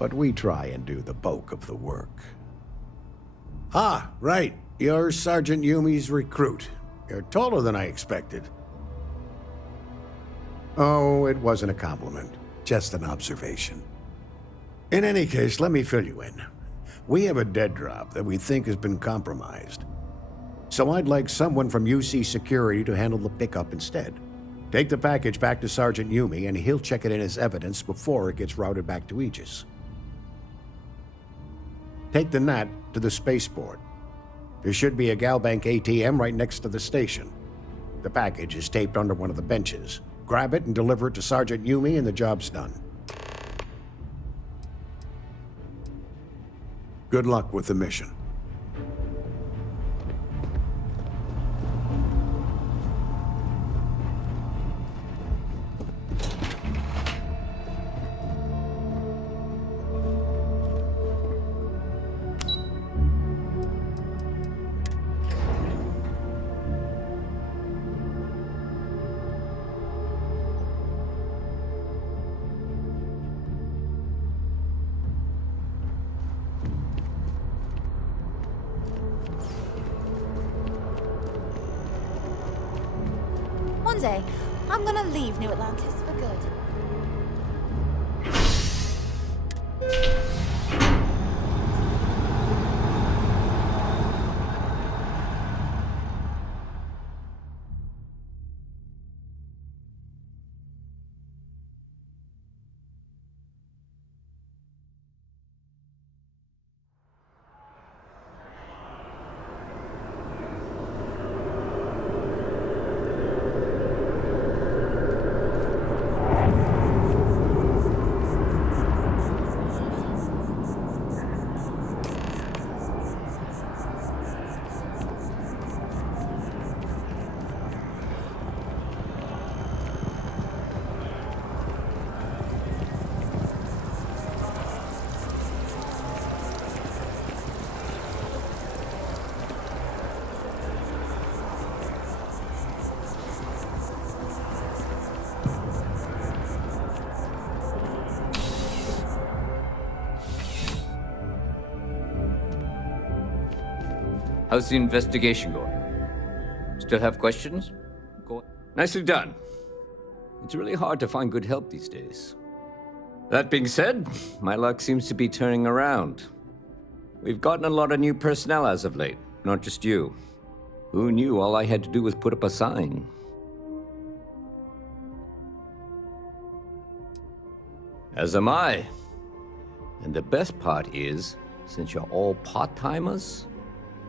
but we try and do the bulk of the work. Ah, right. You're Sergeant Yumi's recruit. You're taller than I expected. Oh, it wasn't a compliment, just an observation. In any case, let me fill you in. We have a dead drop that we think has been compromised. So I'd like someone from UC Security to handle the pickup instead. Take the package back to Sergeant Yumi, and he'll check it in as evidence before it gets routed back to Aegis. Take the NAT to the spaceport. There should be a Galbank ATM right next to the station. The package is taped under one of the benches. Grab it and deliver it to Sergeant Yumi, and the job's done. Good luck with the mission. One day, I'm gonna leave New Atlantis for good. How's the investigation going? Still have questions? Go on. Nicely done. It's really hard to find good help these days. That being said, my luck seems to be turning around. We've gotten a lot of new personnel as of late, not just you. Who knew all I had to do was put up a sign? As am I. And the best part is, since you're all part-timers,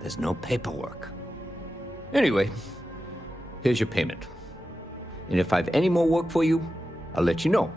there's no paperwork. Anyway, here's your payment. And if I have any more work for you, I'll let you know.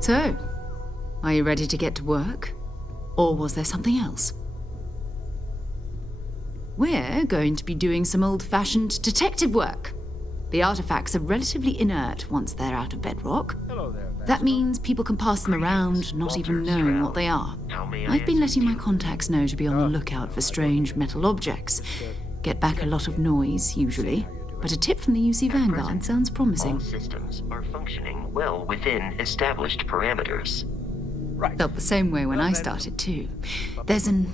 So, are you ready to get to work? Or was there something else? We're going to be doing some old-fashioned detective work. The artifacts are relatively inert once they're out of bedrock. Hello there, That means people can pass them around, not even knowing what they are. I've been letting my contacts know to be on the lookout for strange metal objects. Get back a lot of noise, usually. But a tip from the UC Vanguard sounds promising. All systems are functioning well within established parameters. Felt the same way when I started, too. There's an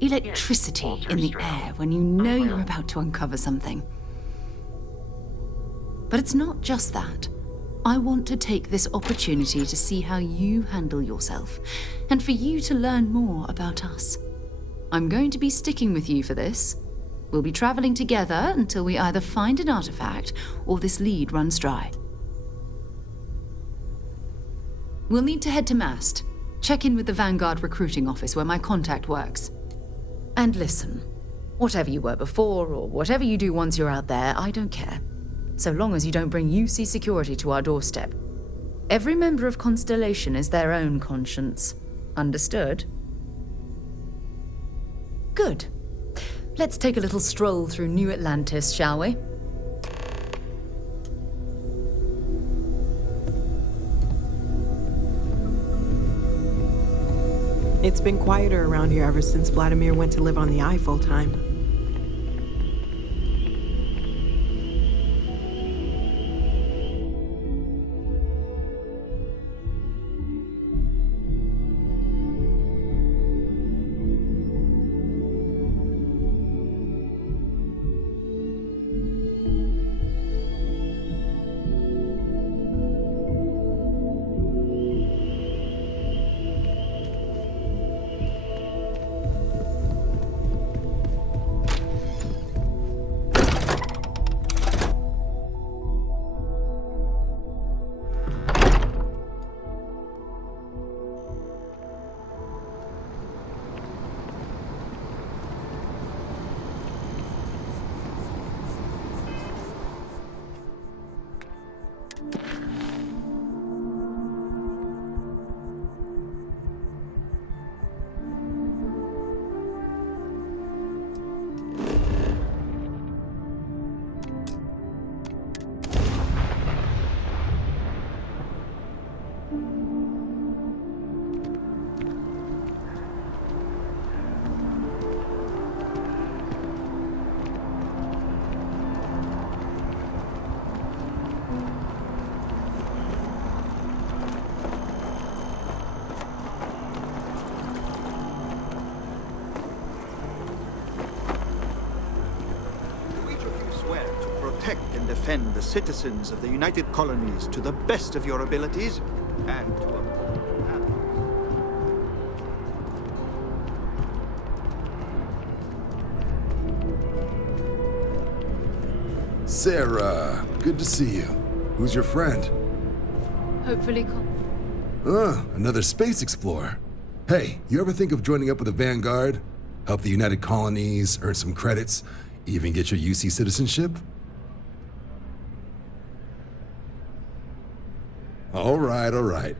electricity in the air when you know you're about to uncover something. But it's not just that. I want to take this opportunity to see how you handle yourself, and for you to learn more about us. I'm going to be sticking with you for this. We'll be traveling together until we either find an artifact or this lead runs dry. We'll need to head to Mast. Check in with the Vanguard recruiting office where my contact works. And listen, whatever you were before or whatever you do once you're out there, I don't care. So long as you don't bring UC security to our doorstep. Every member of Constellation is their own conscience. Understood? Good. Let's take a little stroll through New Atlantis, shall we? It's been quieter around here ever since Vladimir went to live on the Eye full time. Protect and defend the citizens of the United Colonies to the best of your abilities, and to Sarah, good to see you. Who's your friend? Hopefully, Another space explorer. Hey, you ever think of joining up with the Vanguard? Help the United Colonies, earn some credits, even get your UC citizenship? All right.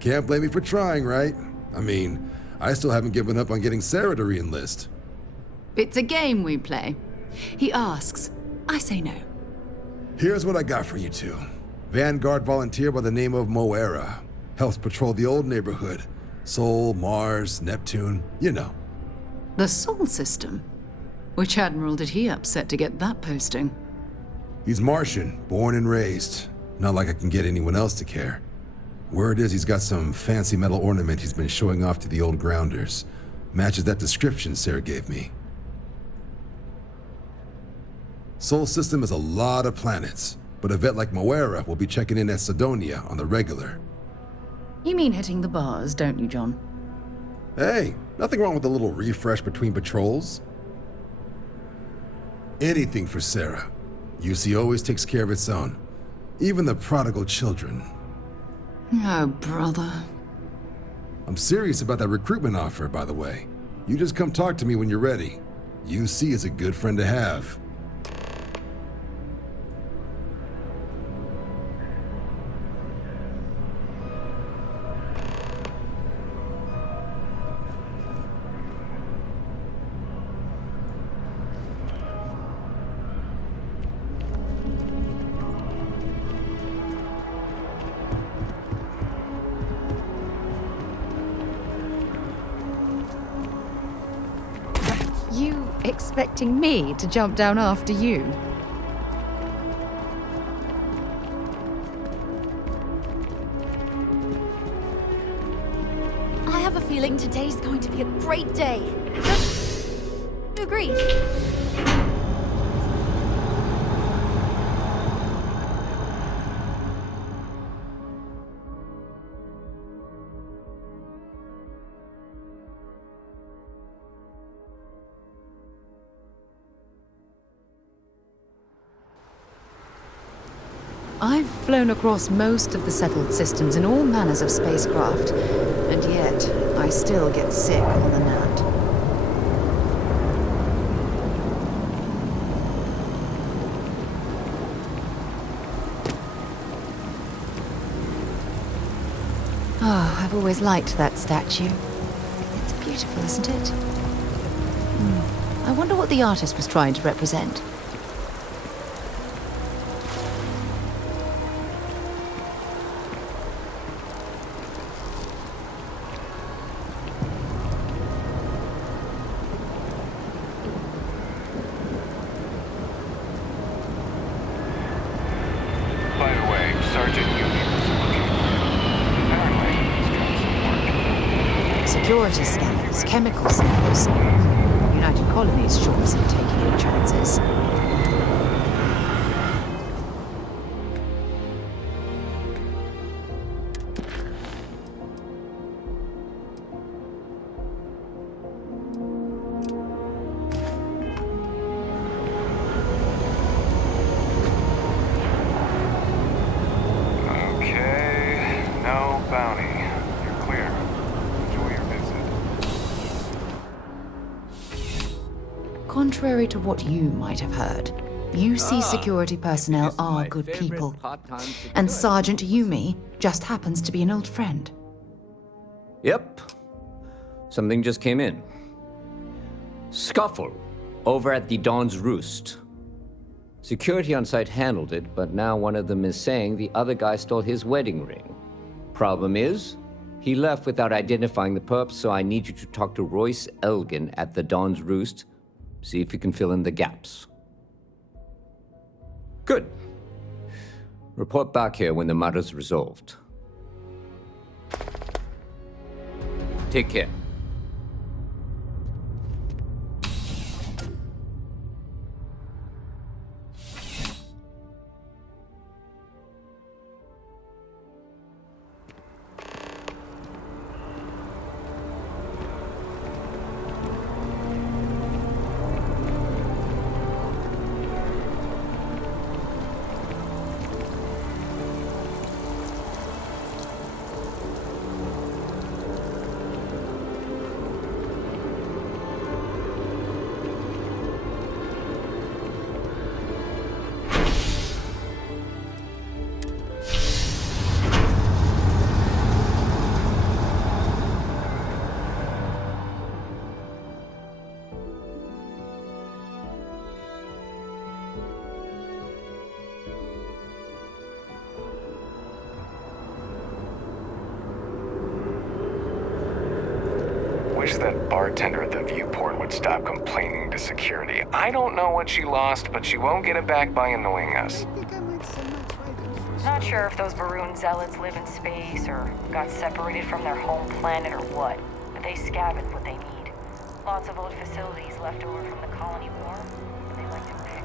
Can't blame me for trying, right? I mean, I still haven't given up on getting Sarah to re-enlist. it's a game we play. He asks, I say no. Here's what I got for you two. Vanguard volunteer by the name of Moera. Helps patrol the old neighborhood. Sol, Mars, Neptune, you know. The Sol system? Which admiral did he upset to get that posting? He's Martian, born and raised. Not like I can get anyone else to care. Word is he's got some fancy metal ornament he's been showing off to the old grounders. Matches that description Sarah gave me. Sol system has a lot of planets, but a vet like Moera will be checking in at Sidonia on the regular. You mean hitting the bars, don't you, John? Hey, nothing wrong with a little refresh between patrols. Anything for Sarah. UC always takes care of its own. Even the prodigal children. Oh, brother. I'm serious about that recruitment offer, by the way. You just come talk to me when you're ready. UC is a good friend to have. You expecting me to jump down after you? I have a feeling today's going to be a great day. You agree? I've flown across most of the settled systems in all manners of spacecraft, and yet I still get sick on the Nat. Oh, I've always liked that statue. It's beautiful, isn't it? I wonder what the artist was trying to represent. By the way, Sergeant Union is looking for you. Apparently, he's doing some work. Security scanners, chemical samples. United Colonies sure isn't taking any chances. Okay, no bounty. You're clear. Enjoy your visit. Contrary to what you might have heard, UC security personnel are good people. And Sergeant Yumi just happens to be an old friend. Yep. Something just came in. Scuffle over at the Dawn's Roost. Security on site handled it, but now one of them is saying the other guy stole his wedding ring. Problem is, he left without identifying the perp, so I need you to talk to Royce Elgin at the Dawn's Roost. See if you can fill in the gaps. Good. Report back here when the matter's resolved. Take care. Wish that bartender at the viewport would stop complaining to security. I don't know what she lost, but she won't get it back by annoying us. Not sure if those Varun zealots live in space or got separated from their home planet or what, but they scavenge what they need. Lots of old facilities left over from the colony war, and they like to pick.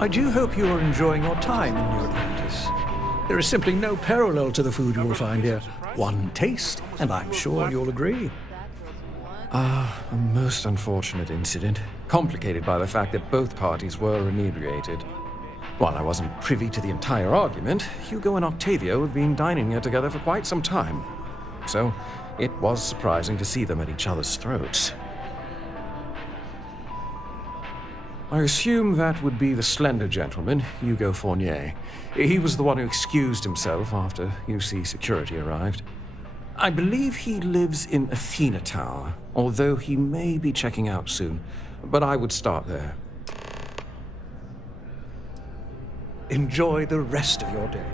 I do hope you are enjoying your time in New Atlantis. There is simply no parallel to the food you will find here. One taste, and I'm sure you'll agree. A most unfortunate incident, complicated by the fact that both parties were inebriated. While I wasn't privy to the entire argument, Hugo and Octavio had been dining here together for quite some time. So, it was surprising to see them at each other's throats. I assume that would be the slender gentleman, Hugo Fournier. He was the one who excused himself after UC security arrived. I believe he lives in Athena Tower, although he may be checking out soon. But I would start there. Enjoy the rest of your day.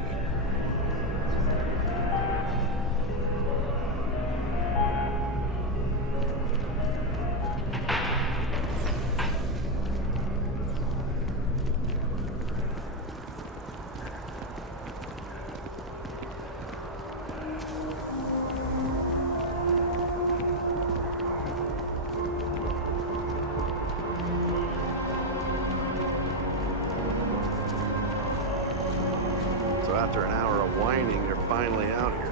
after an hour of whining, they're finally out here.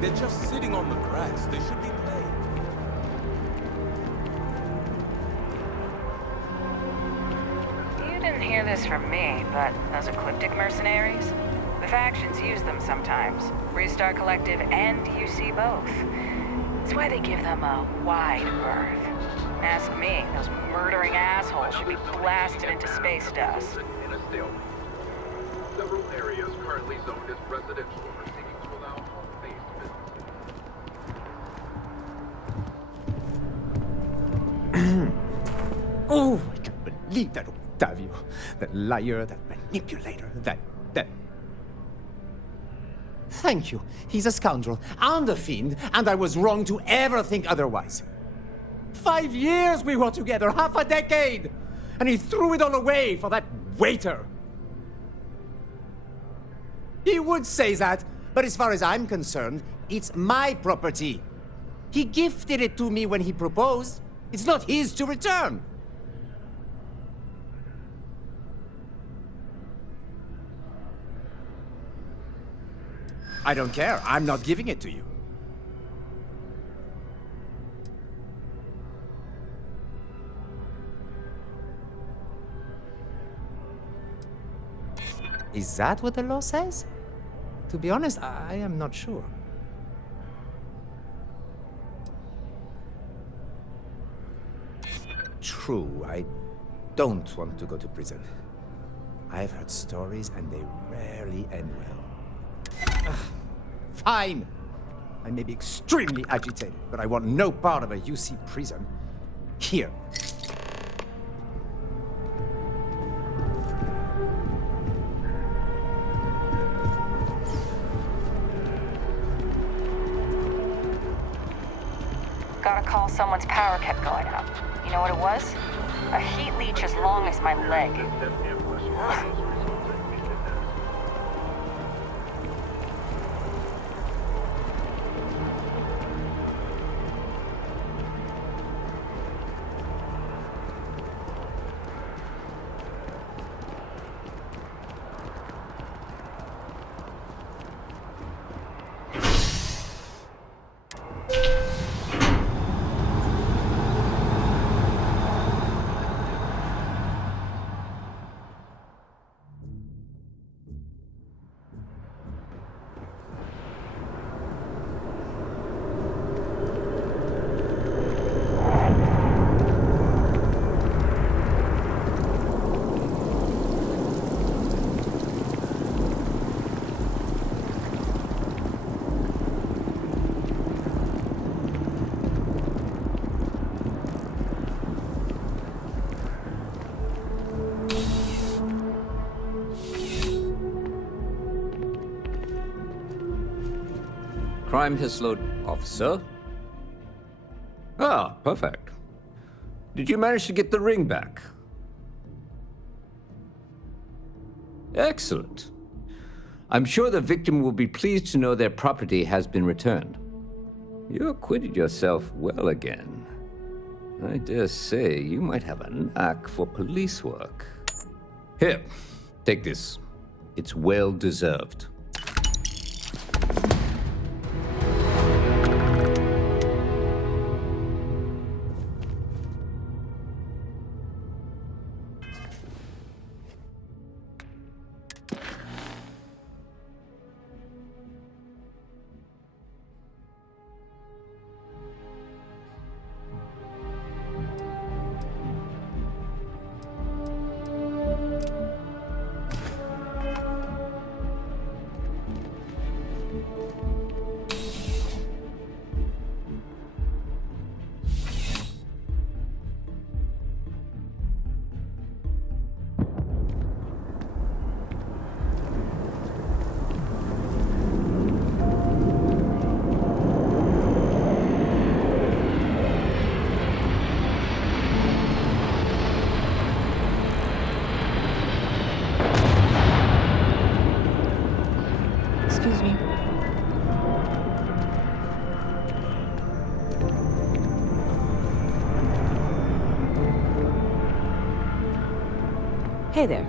They're just sitting on the grass. They should be playing. You didn't hear this from me, but those Ecliptic mercenaries? The factions use them sometimes. Restart Collective and UC both. That's why they give them a wide berth. Ask me, those murdering assholes should be blasted into space dust. In a stalemate. Several areas currently zoned as residential proceedings to allow home-based businesses. Oh, I can't believe that Octavio. That liar, that manipulator, that... Thank you. He's a scoundrel and a fiend, and I was wrong to ever think otherwise. 5 years we were together, half a decade! And he threw it all away for that waiter. He would say that, but as far as I'm concerned, it's my property. He gifted it to me when he proposed. It's not his to return. I don't care. I'm not giving it to you. Is that what the law says? To be honest, I am not sure. True, I don't want to go to prison. I've heard stories and they rarely end well. Fine! I may be extremely agitated, but I want no part of a UC prison. Here. Got a call someone's power kept going out. You know what it was? A heat leech as long as my leg. Ugh. Crime has slowed, officer. Ah, perfect. Did you manage to get the ring back? Excellent. I'm sure the victim will be pleased to know their property has been returned. You acquitted yourself well again. I dare say you might have a knack for police work. Here, take this. It's well deserved. Excuse me. Hey there.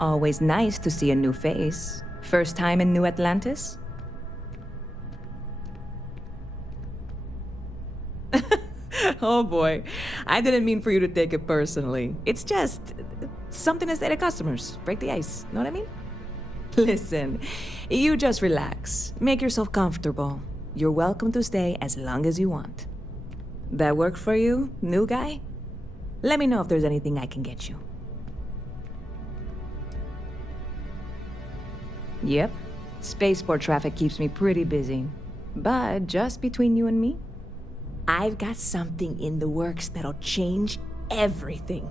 Always nice to see a new face. First time in New Atlantis? Oh boy, I didn't mean for you to take it personally. It's just something to say to customers. Break the ice, know what I mean? Listen, you just relax. Make yourself comfortable. You're welcome to stay as long as you want. That work for you, new guy? Let me know if there's anything I can get you. Yep, spaceport traffic keeps me pretty busy. But just between you and me, I've got something in the works that'll change everything.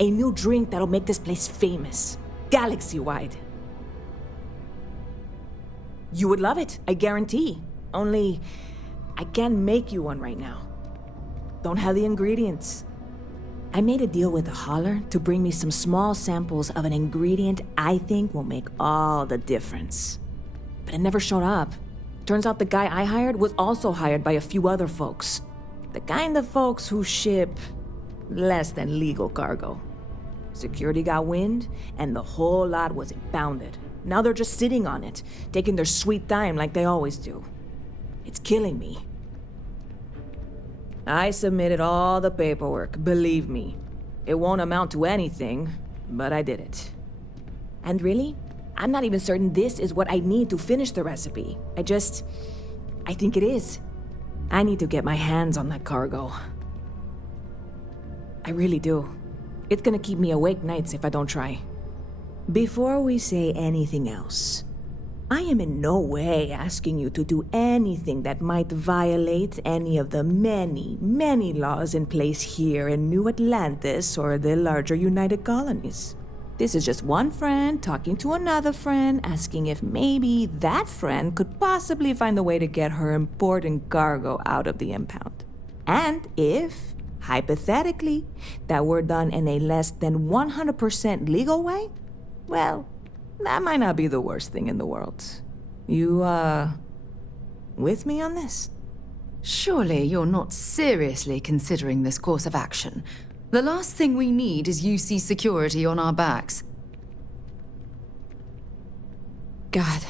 A new drink that'll make this place famous, galaxy-wide. You would love it, I guarantee. Only, I can't make you one right now. Don't have the ingredients. I made a deal with a hauler to bring me some small samples of an ingredient I think will make all the difference. But it never showed up. Turns out the guy I hired was also hired by a few other folks. The kind of folks who ship less than legal cargo. Security got wind, and the whole lot was impounded. Now they're just sitting on it, taking their sweet time like they always do. It's killing me. I submitted all the paperwork, believe me. It won't amount to anything, but I did it. And really, I'm not even certain this is what I need to finish the recipe. I think it is. I need to get my hands on that cargo. I really do. It's gonna keep me awake nights if I don't try. Before we say anything else, I am in no way asking you to do anything that might violate any of the many, many laws in place here in New Atlantis or the larger United Colonies. This is just one friend talking to another friend, asking if maybe that friend could possibly find a way to get her important cargo out of the impound. And if, hypothetically, that were done in a less than 100% legal way, well, that might not be the worst thing in the world. You, with me on this? Surely you're not seriously considering this course of action. The last thing we need is UC security on our backs. God,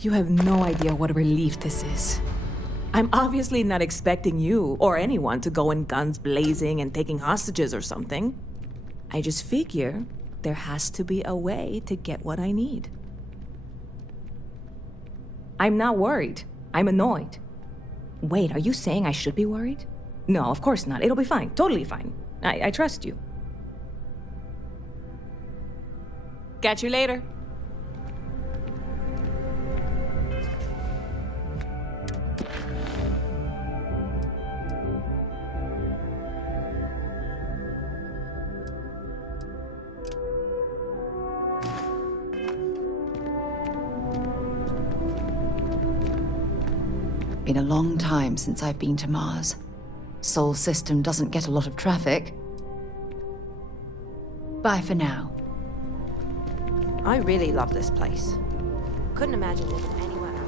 you have no idea what a relief this is. I'm obviously not expecting you or anyone to go in guns blazing and taking hostages or something. I just figure there has to be a way to get what I need. I'm not worried. I'm annoyed. Wait, are you saying I should be worried? No, of course not. It'll be fine. Totally fine. I trust you. Catch you later. Been a long time since I've been to Mars. Sol system doesn't get a lot of traffic. Bye for now. I really love this place. Couldn't imagine living anywhere else.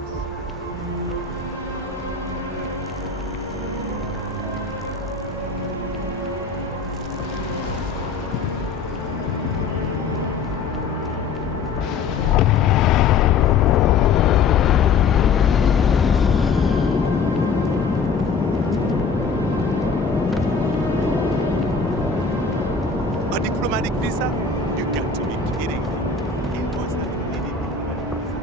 A diplomatic visa? You got to be kidding me. Invoice that you needed diplomatic visas.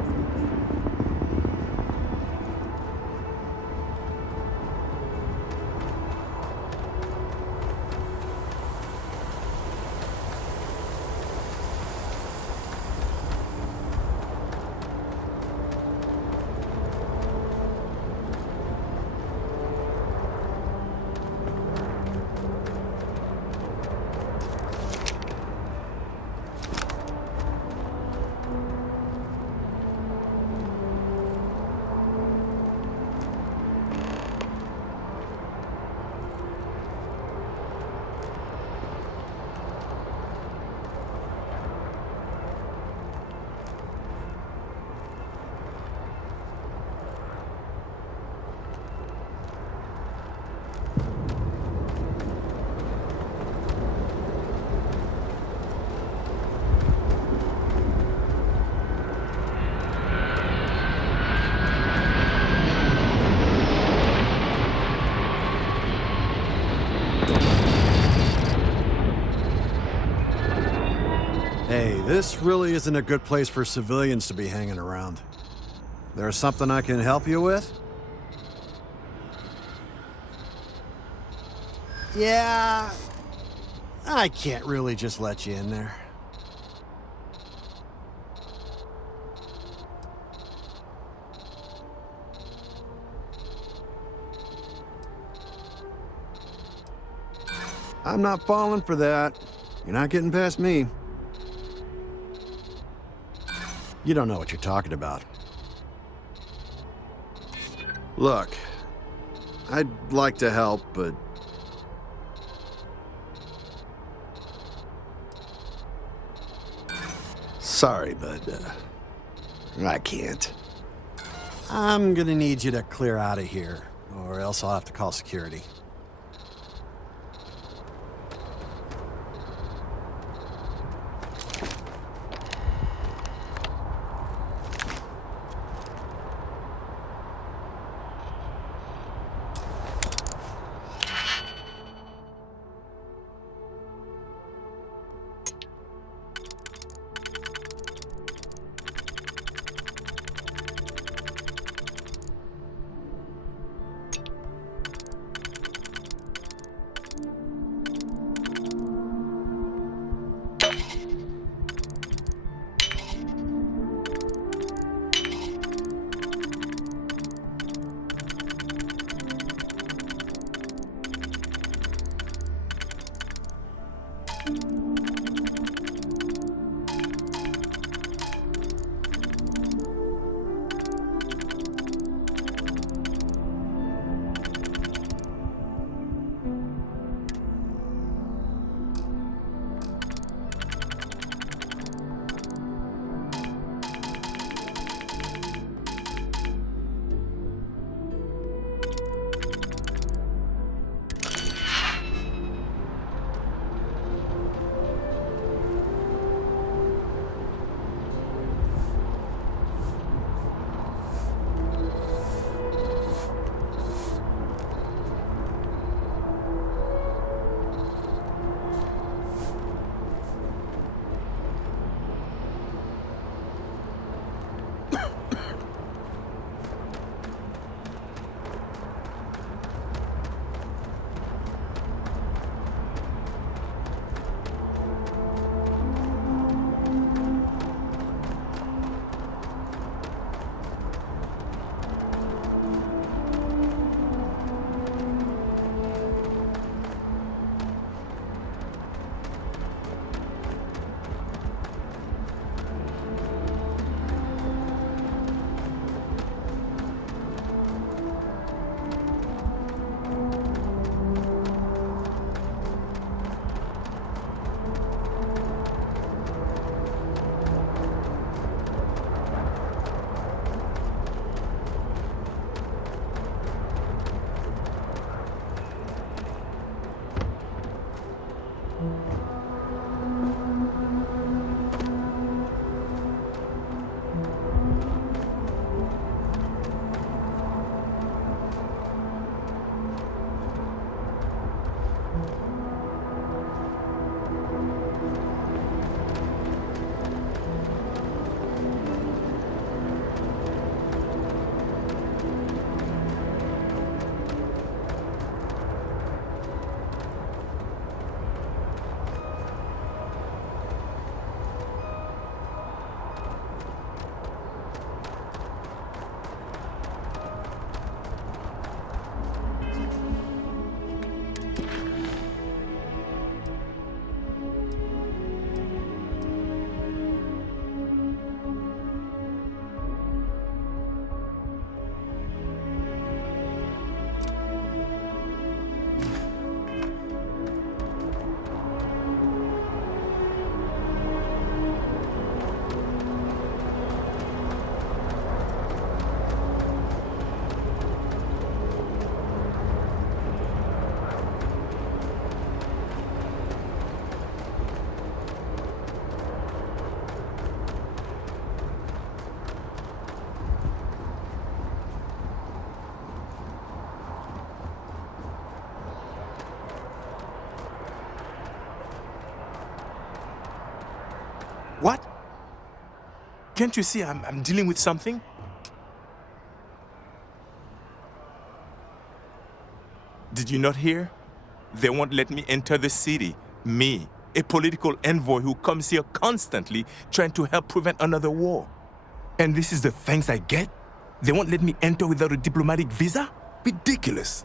Hey, this really isn't a good place for civilians to be hanging around. There's something I can help you with? Yeah, I can't really just let you in there. I'm not falling for that. You're not getting past me. You don't know what you're talking about. Look, I'd like to help, but... Sorry, but I can't. I'm gonna need you to clear out of here, or else I'll have to call security. What? Can't you see I'm dealing with something? Did you not hear? They won't let me enter the city. Me, a political envoy who comes here constantly trying to help prevent another war. And this is the thanks I get? They won't let me enter without a diplomatic visa? Ridiculous.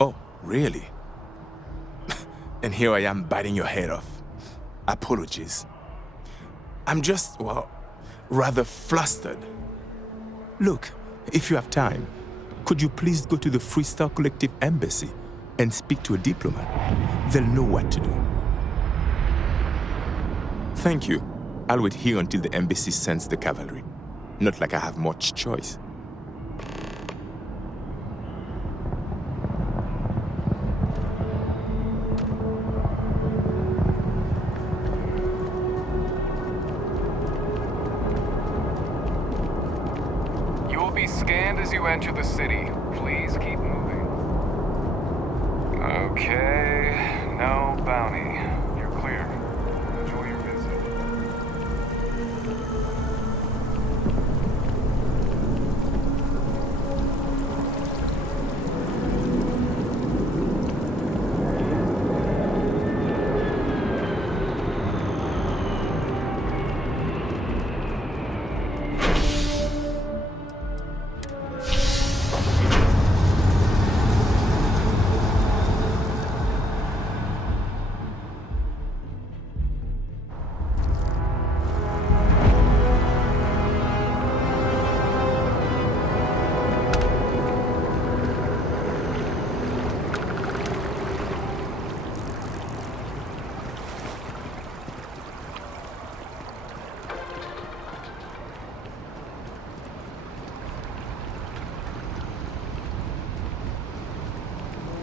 Oh, really? And here I am biting your head off. Apologies. I'm just, well, rather flustered. Look, if you have time, could you please go to the Freestar Collective Embassy and speak to a diplomat? They'll know what to do. Thank you. I'll wait here until the embassy sends the cavalry. Not like I have much choice. You will be scanned as you enter the city. Please keep moving. Okay, no bounty. You're clear. Enjoy your visit.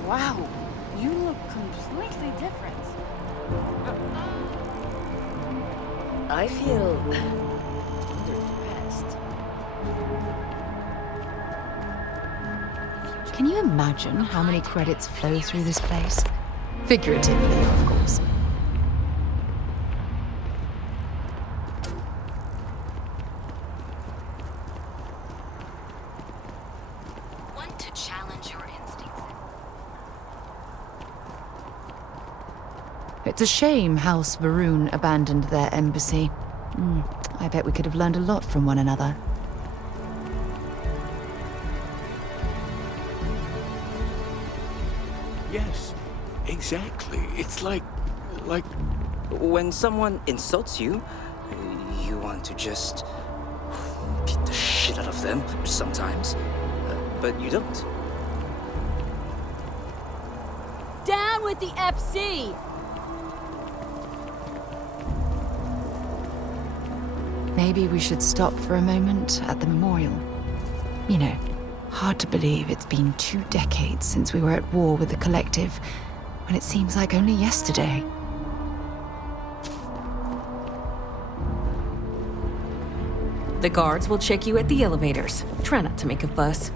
Wow, you look completely different. I feel underdressed. Can you imagine how many credits flow through this place? Figuratively, of course. Want to challenge your instincts? It's a shame House Varun abandoned their embassy. I bet we could have learned a lot from one another. Yes, exactly. It's like when someone insults you, you want to just beat the shit out of them sometimes, but you don't. Down with the FC! Maybe we should stop for a moment at the memorial. You know, hard to believe it's been 2 decades since we were at war with the Collective, when it seems like only yesterday. The guards will check you at the elevators. Try not to make a fuss.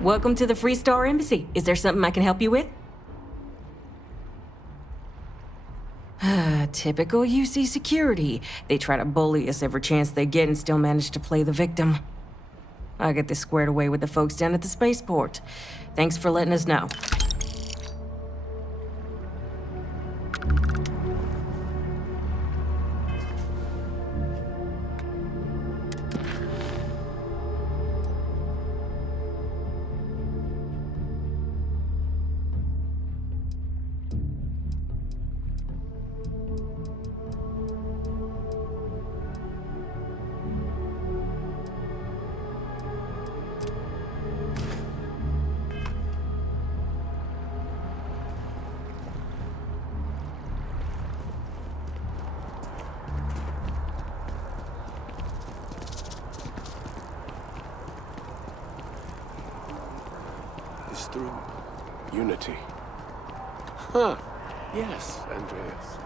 Welcome to the Freestar Embassy. Is there something I can help you with? Typical UC security. They try to bully us every chance they get and still manage to play the victim. I'll get this squared away with the folks down at the spaceport. Thanks for letting us know. Through unity. Huh. Yes, Andreas.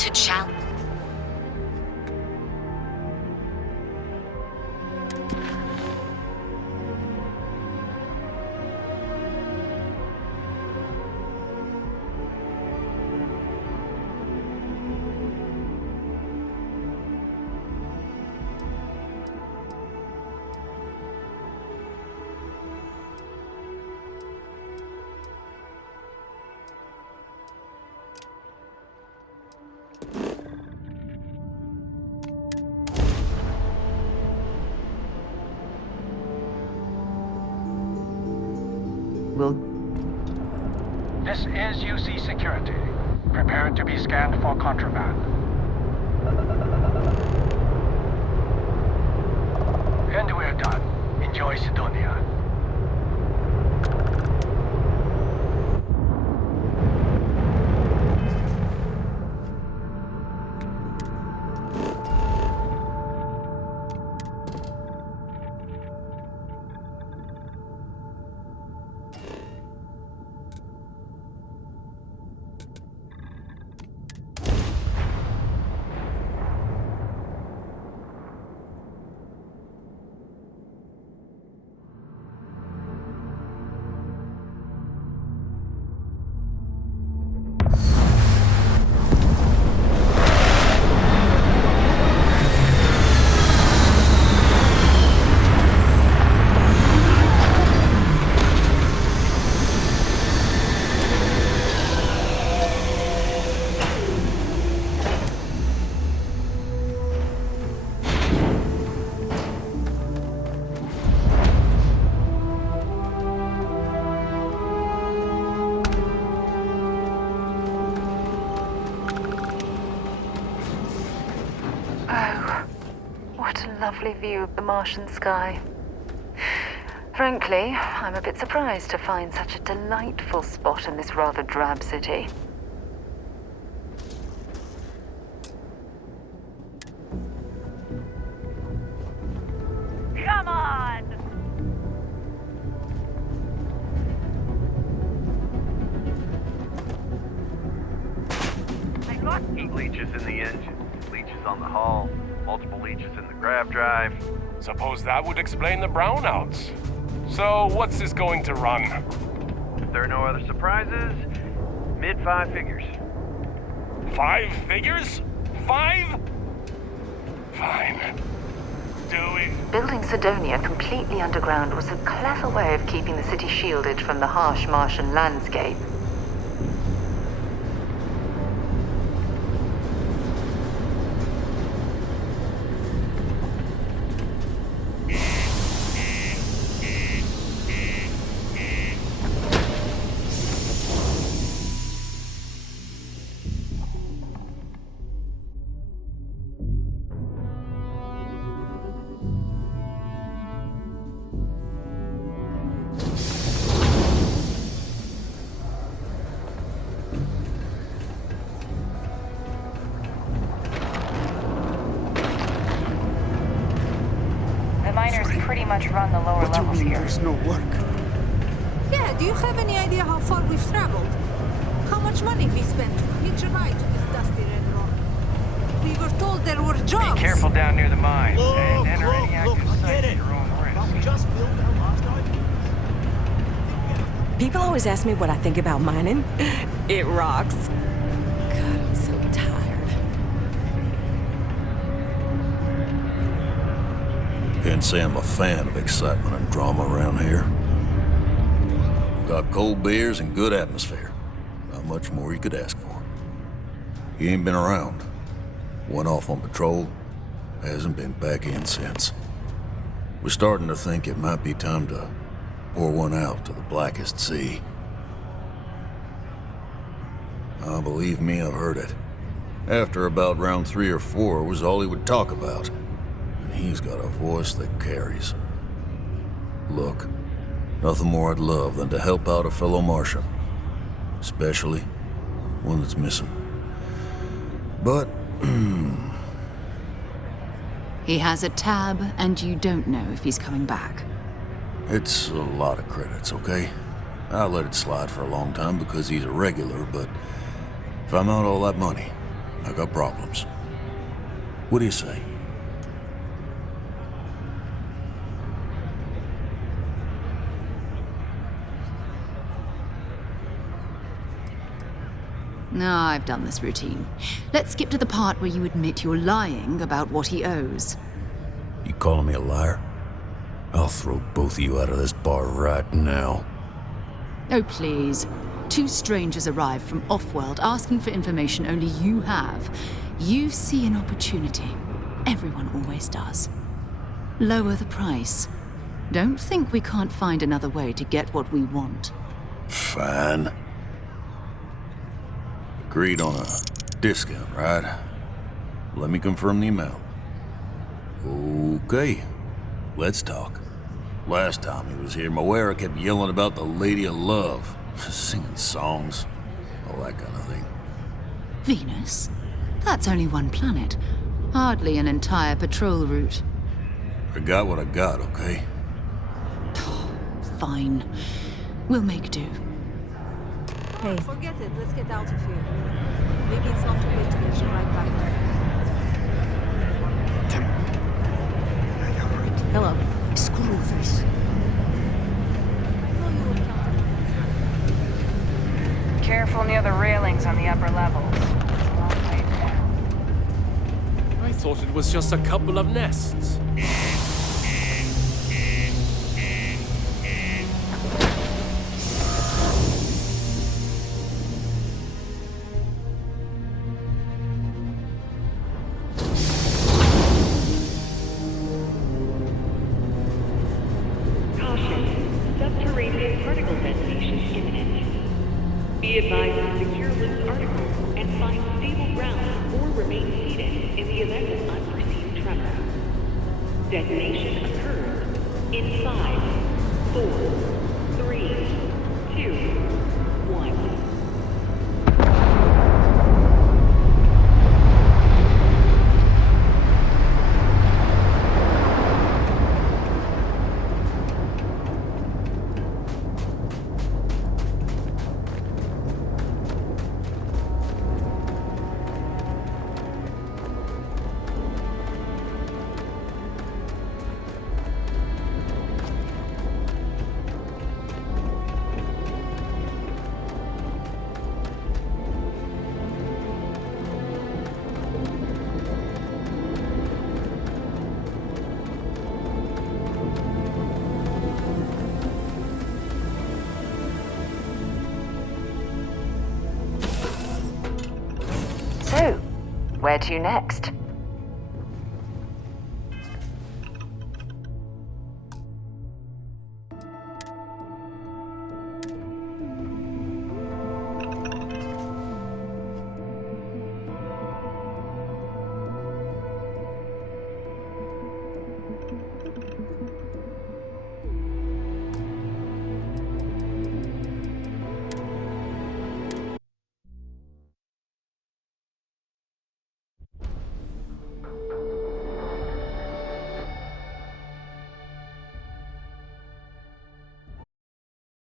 to challenge. This is UC Security. Prepare to be scanned for contraband. And we're done. Enjoy Sidonia. Lovely view of the Martian sky. Frankly, I'm a bit surprised to find such a delightful spot in this rather drab city. Come on! I got leeches in the engine, leeches on the hull. Multiple leeches in the grav drive. Suppose that would explain the brownouts. So, what's this going to run? If there are no other surprises, mid-5 figures. 5 figures? 5? Fine. Do it. Building Sidonia completely underground was a clever way of keeping the city shielded from the harsh Martian landscape. Pretty much run the lower levels here. There's no work. Yeah, do you have any idea how far we've traveled? How much money we spent to hitch a ride to this dusty red rock? We were told there were jobs. Be careful down near the mine. Look, And enter any active site at your own risk. Just filled out last night. People always ask me what I think about mining. It rocks. God, I'm so tired. Can't say I'm a fan of excitement and drama around here. Got cold beers and good atmosphere. Not much more you could ask for. He ain't been around. Went off on patrol. Hasn't been back in since. We're starting to think it might be time to pour one out to the blackest sea. Believe me, I've heard it. After about round 3 or 4 was all he would talk about. And he's got a voice that carries. Look, nothing more I'd love than to help out a fellow Martian. Especially one that's missing. But, He has a tab, and you don't know if he's coming back. it's a lot of credits, okay? I let it slide for a long time because he's a regular, but if I'm out all that money, I got problems. What do you say? No, I've done this routine. Let's skip to the part where you admit you're lying about what he owes. You calling me a liar? I'll throw both of you out of this bar right now. Oh, please. 2 strangers arrive from off-world asking for information only you have. You see an opportunity. Everyone always does. Lower the price. Don't think we can't find another way to get what we want. Fine. Agreed on a discount, right? Let me confirm the amount. Okay, let's talk. Last time he was here, Moira kept yelling about the Lady of Love, singing songs, all that kind of thing. Venus? That's only one planet. Hardly an entire patrol route. I got what I got, okay? Fine. We'll make do. Hey. Forget it. Let's get out of here. Maybe it's not too late to get you right back there. Hello. Screw this. Careful near the railings on the upper levels. It's a long way down. I thought it was just a couple of nests. Subterranean particle detonation imminent. Be advised to secure loose articles and find stable ground or remain seated in the event of unforeseen tremor. Detonation occurs in 5, 4, 3, 2, 1. So, where to next?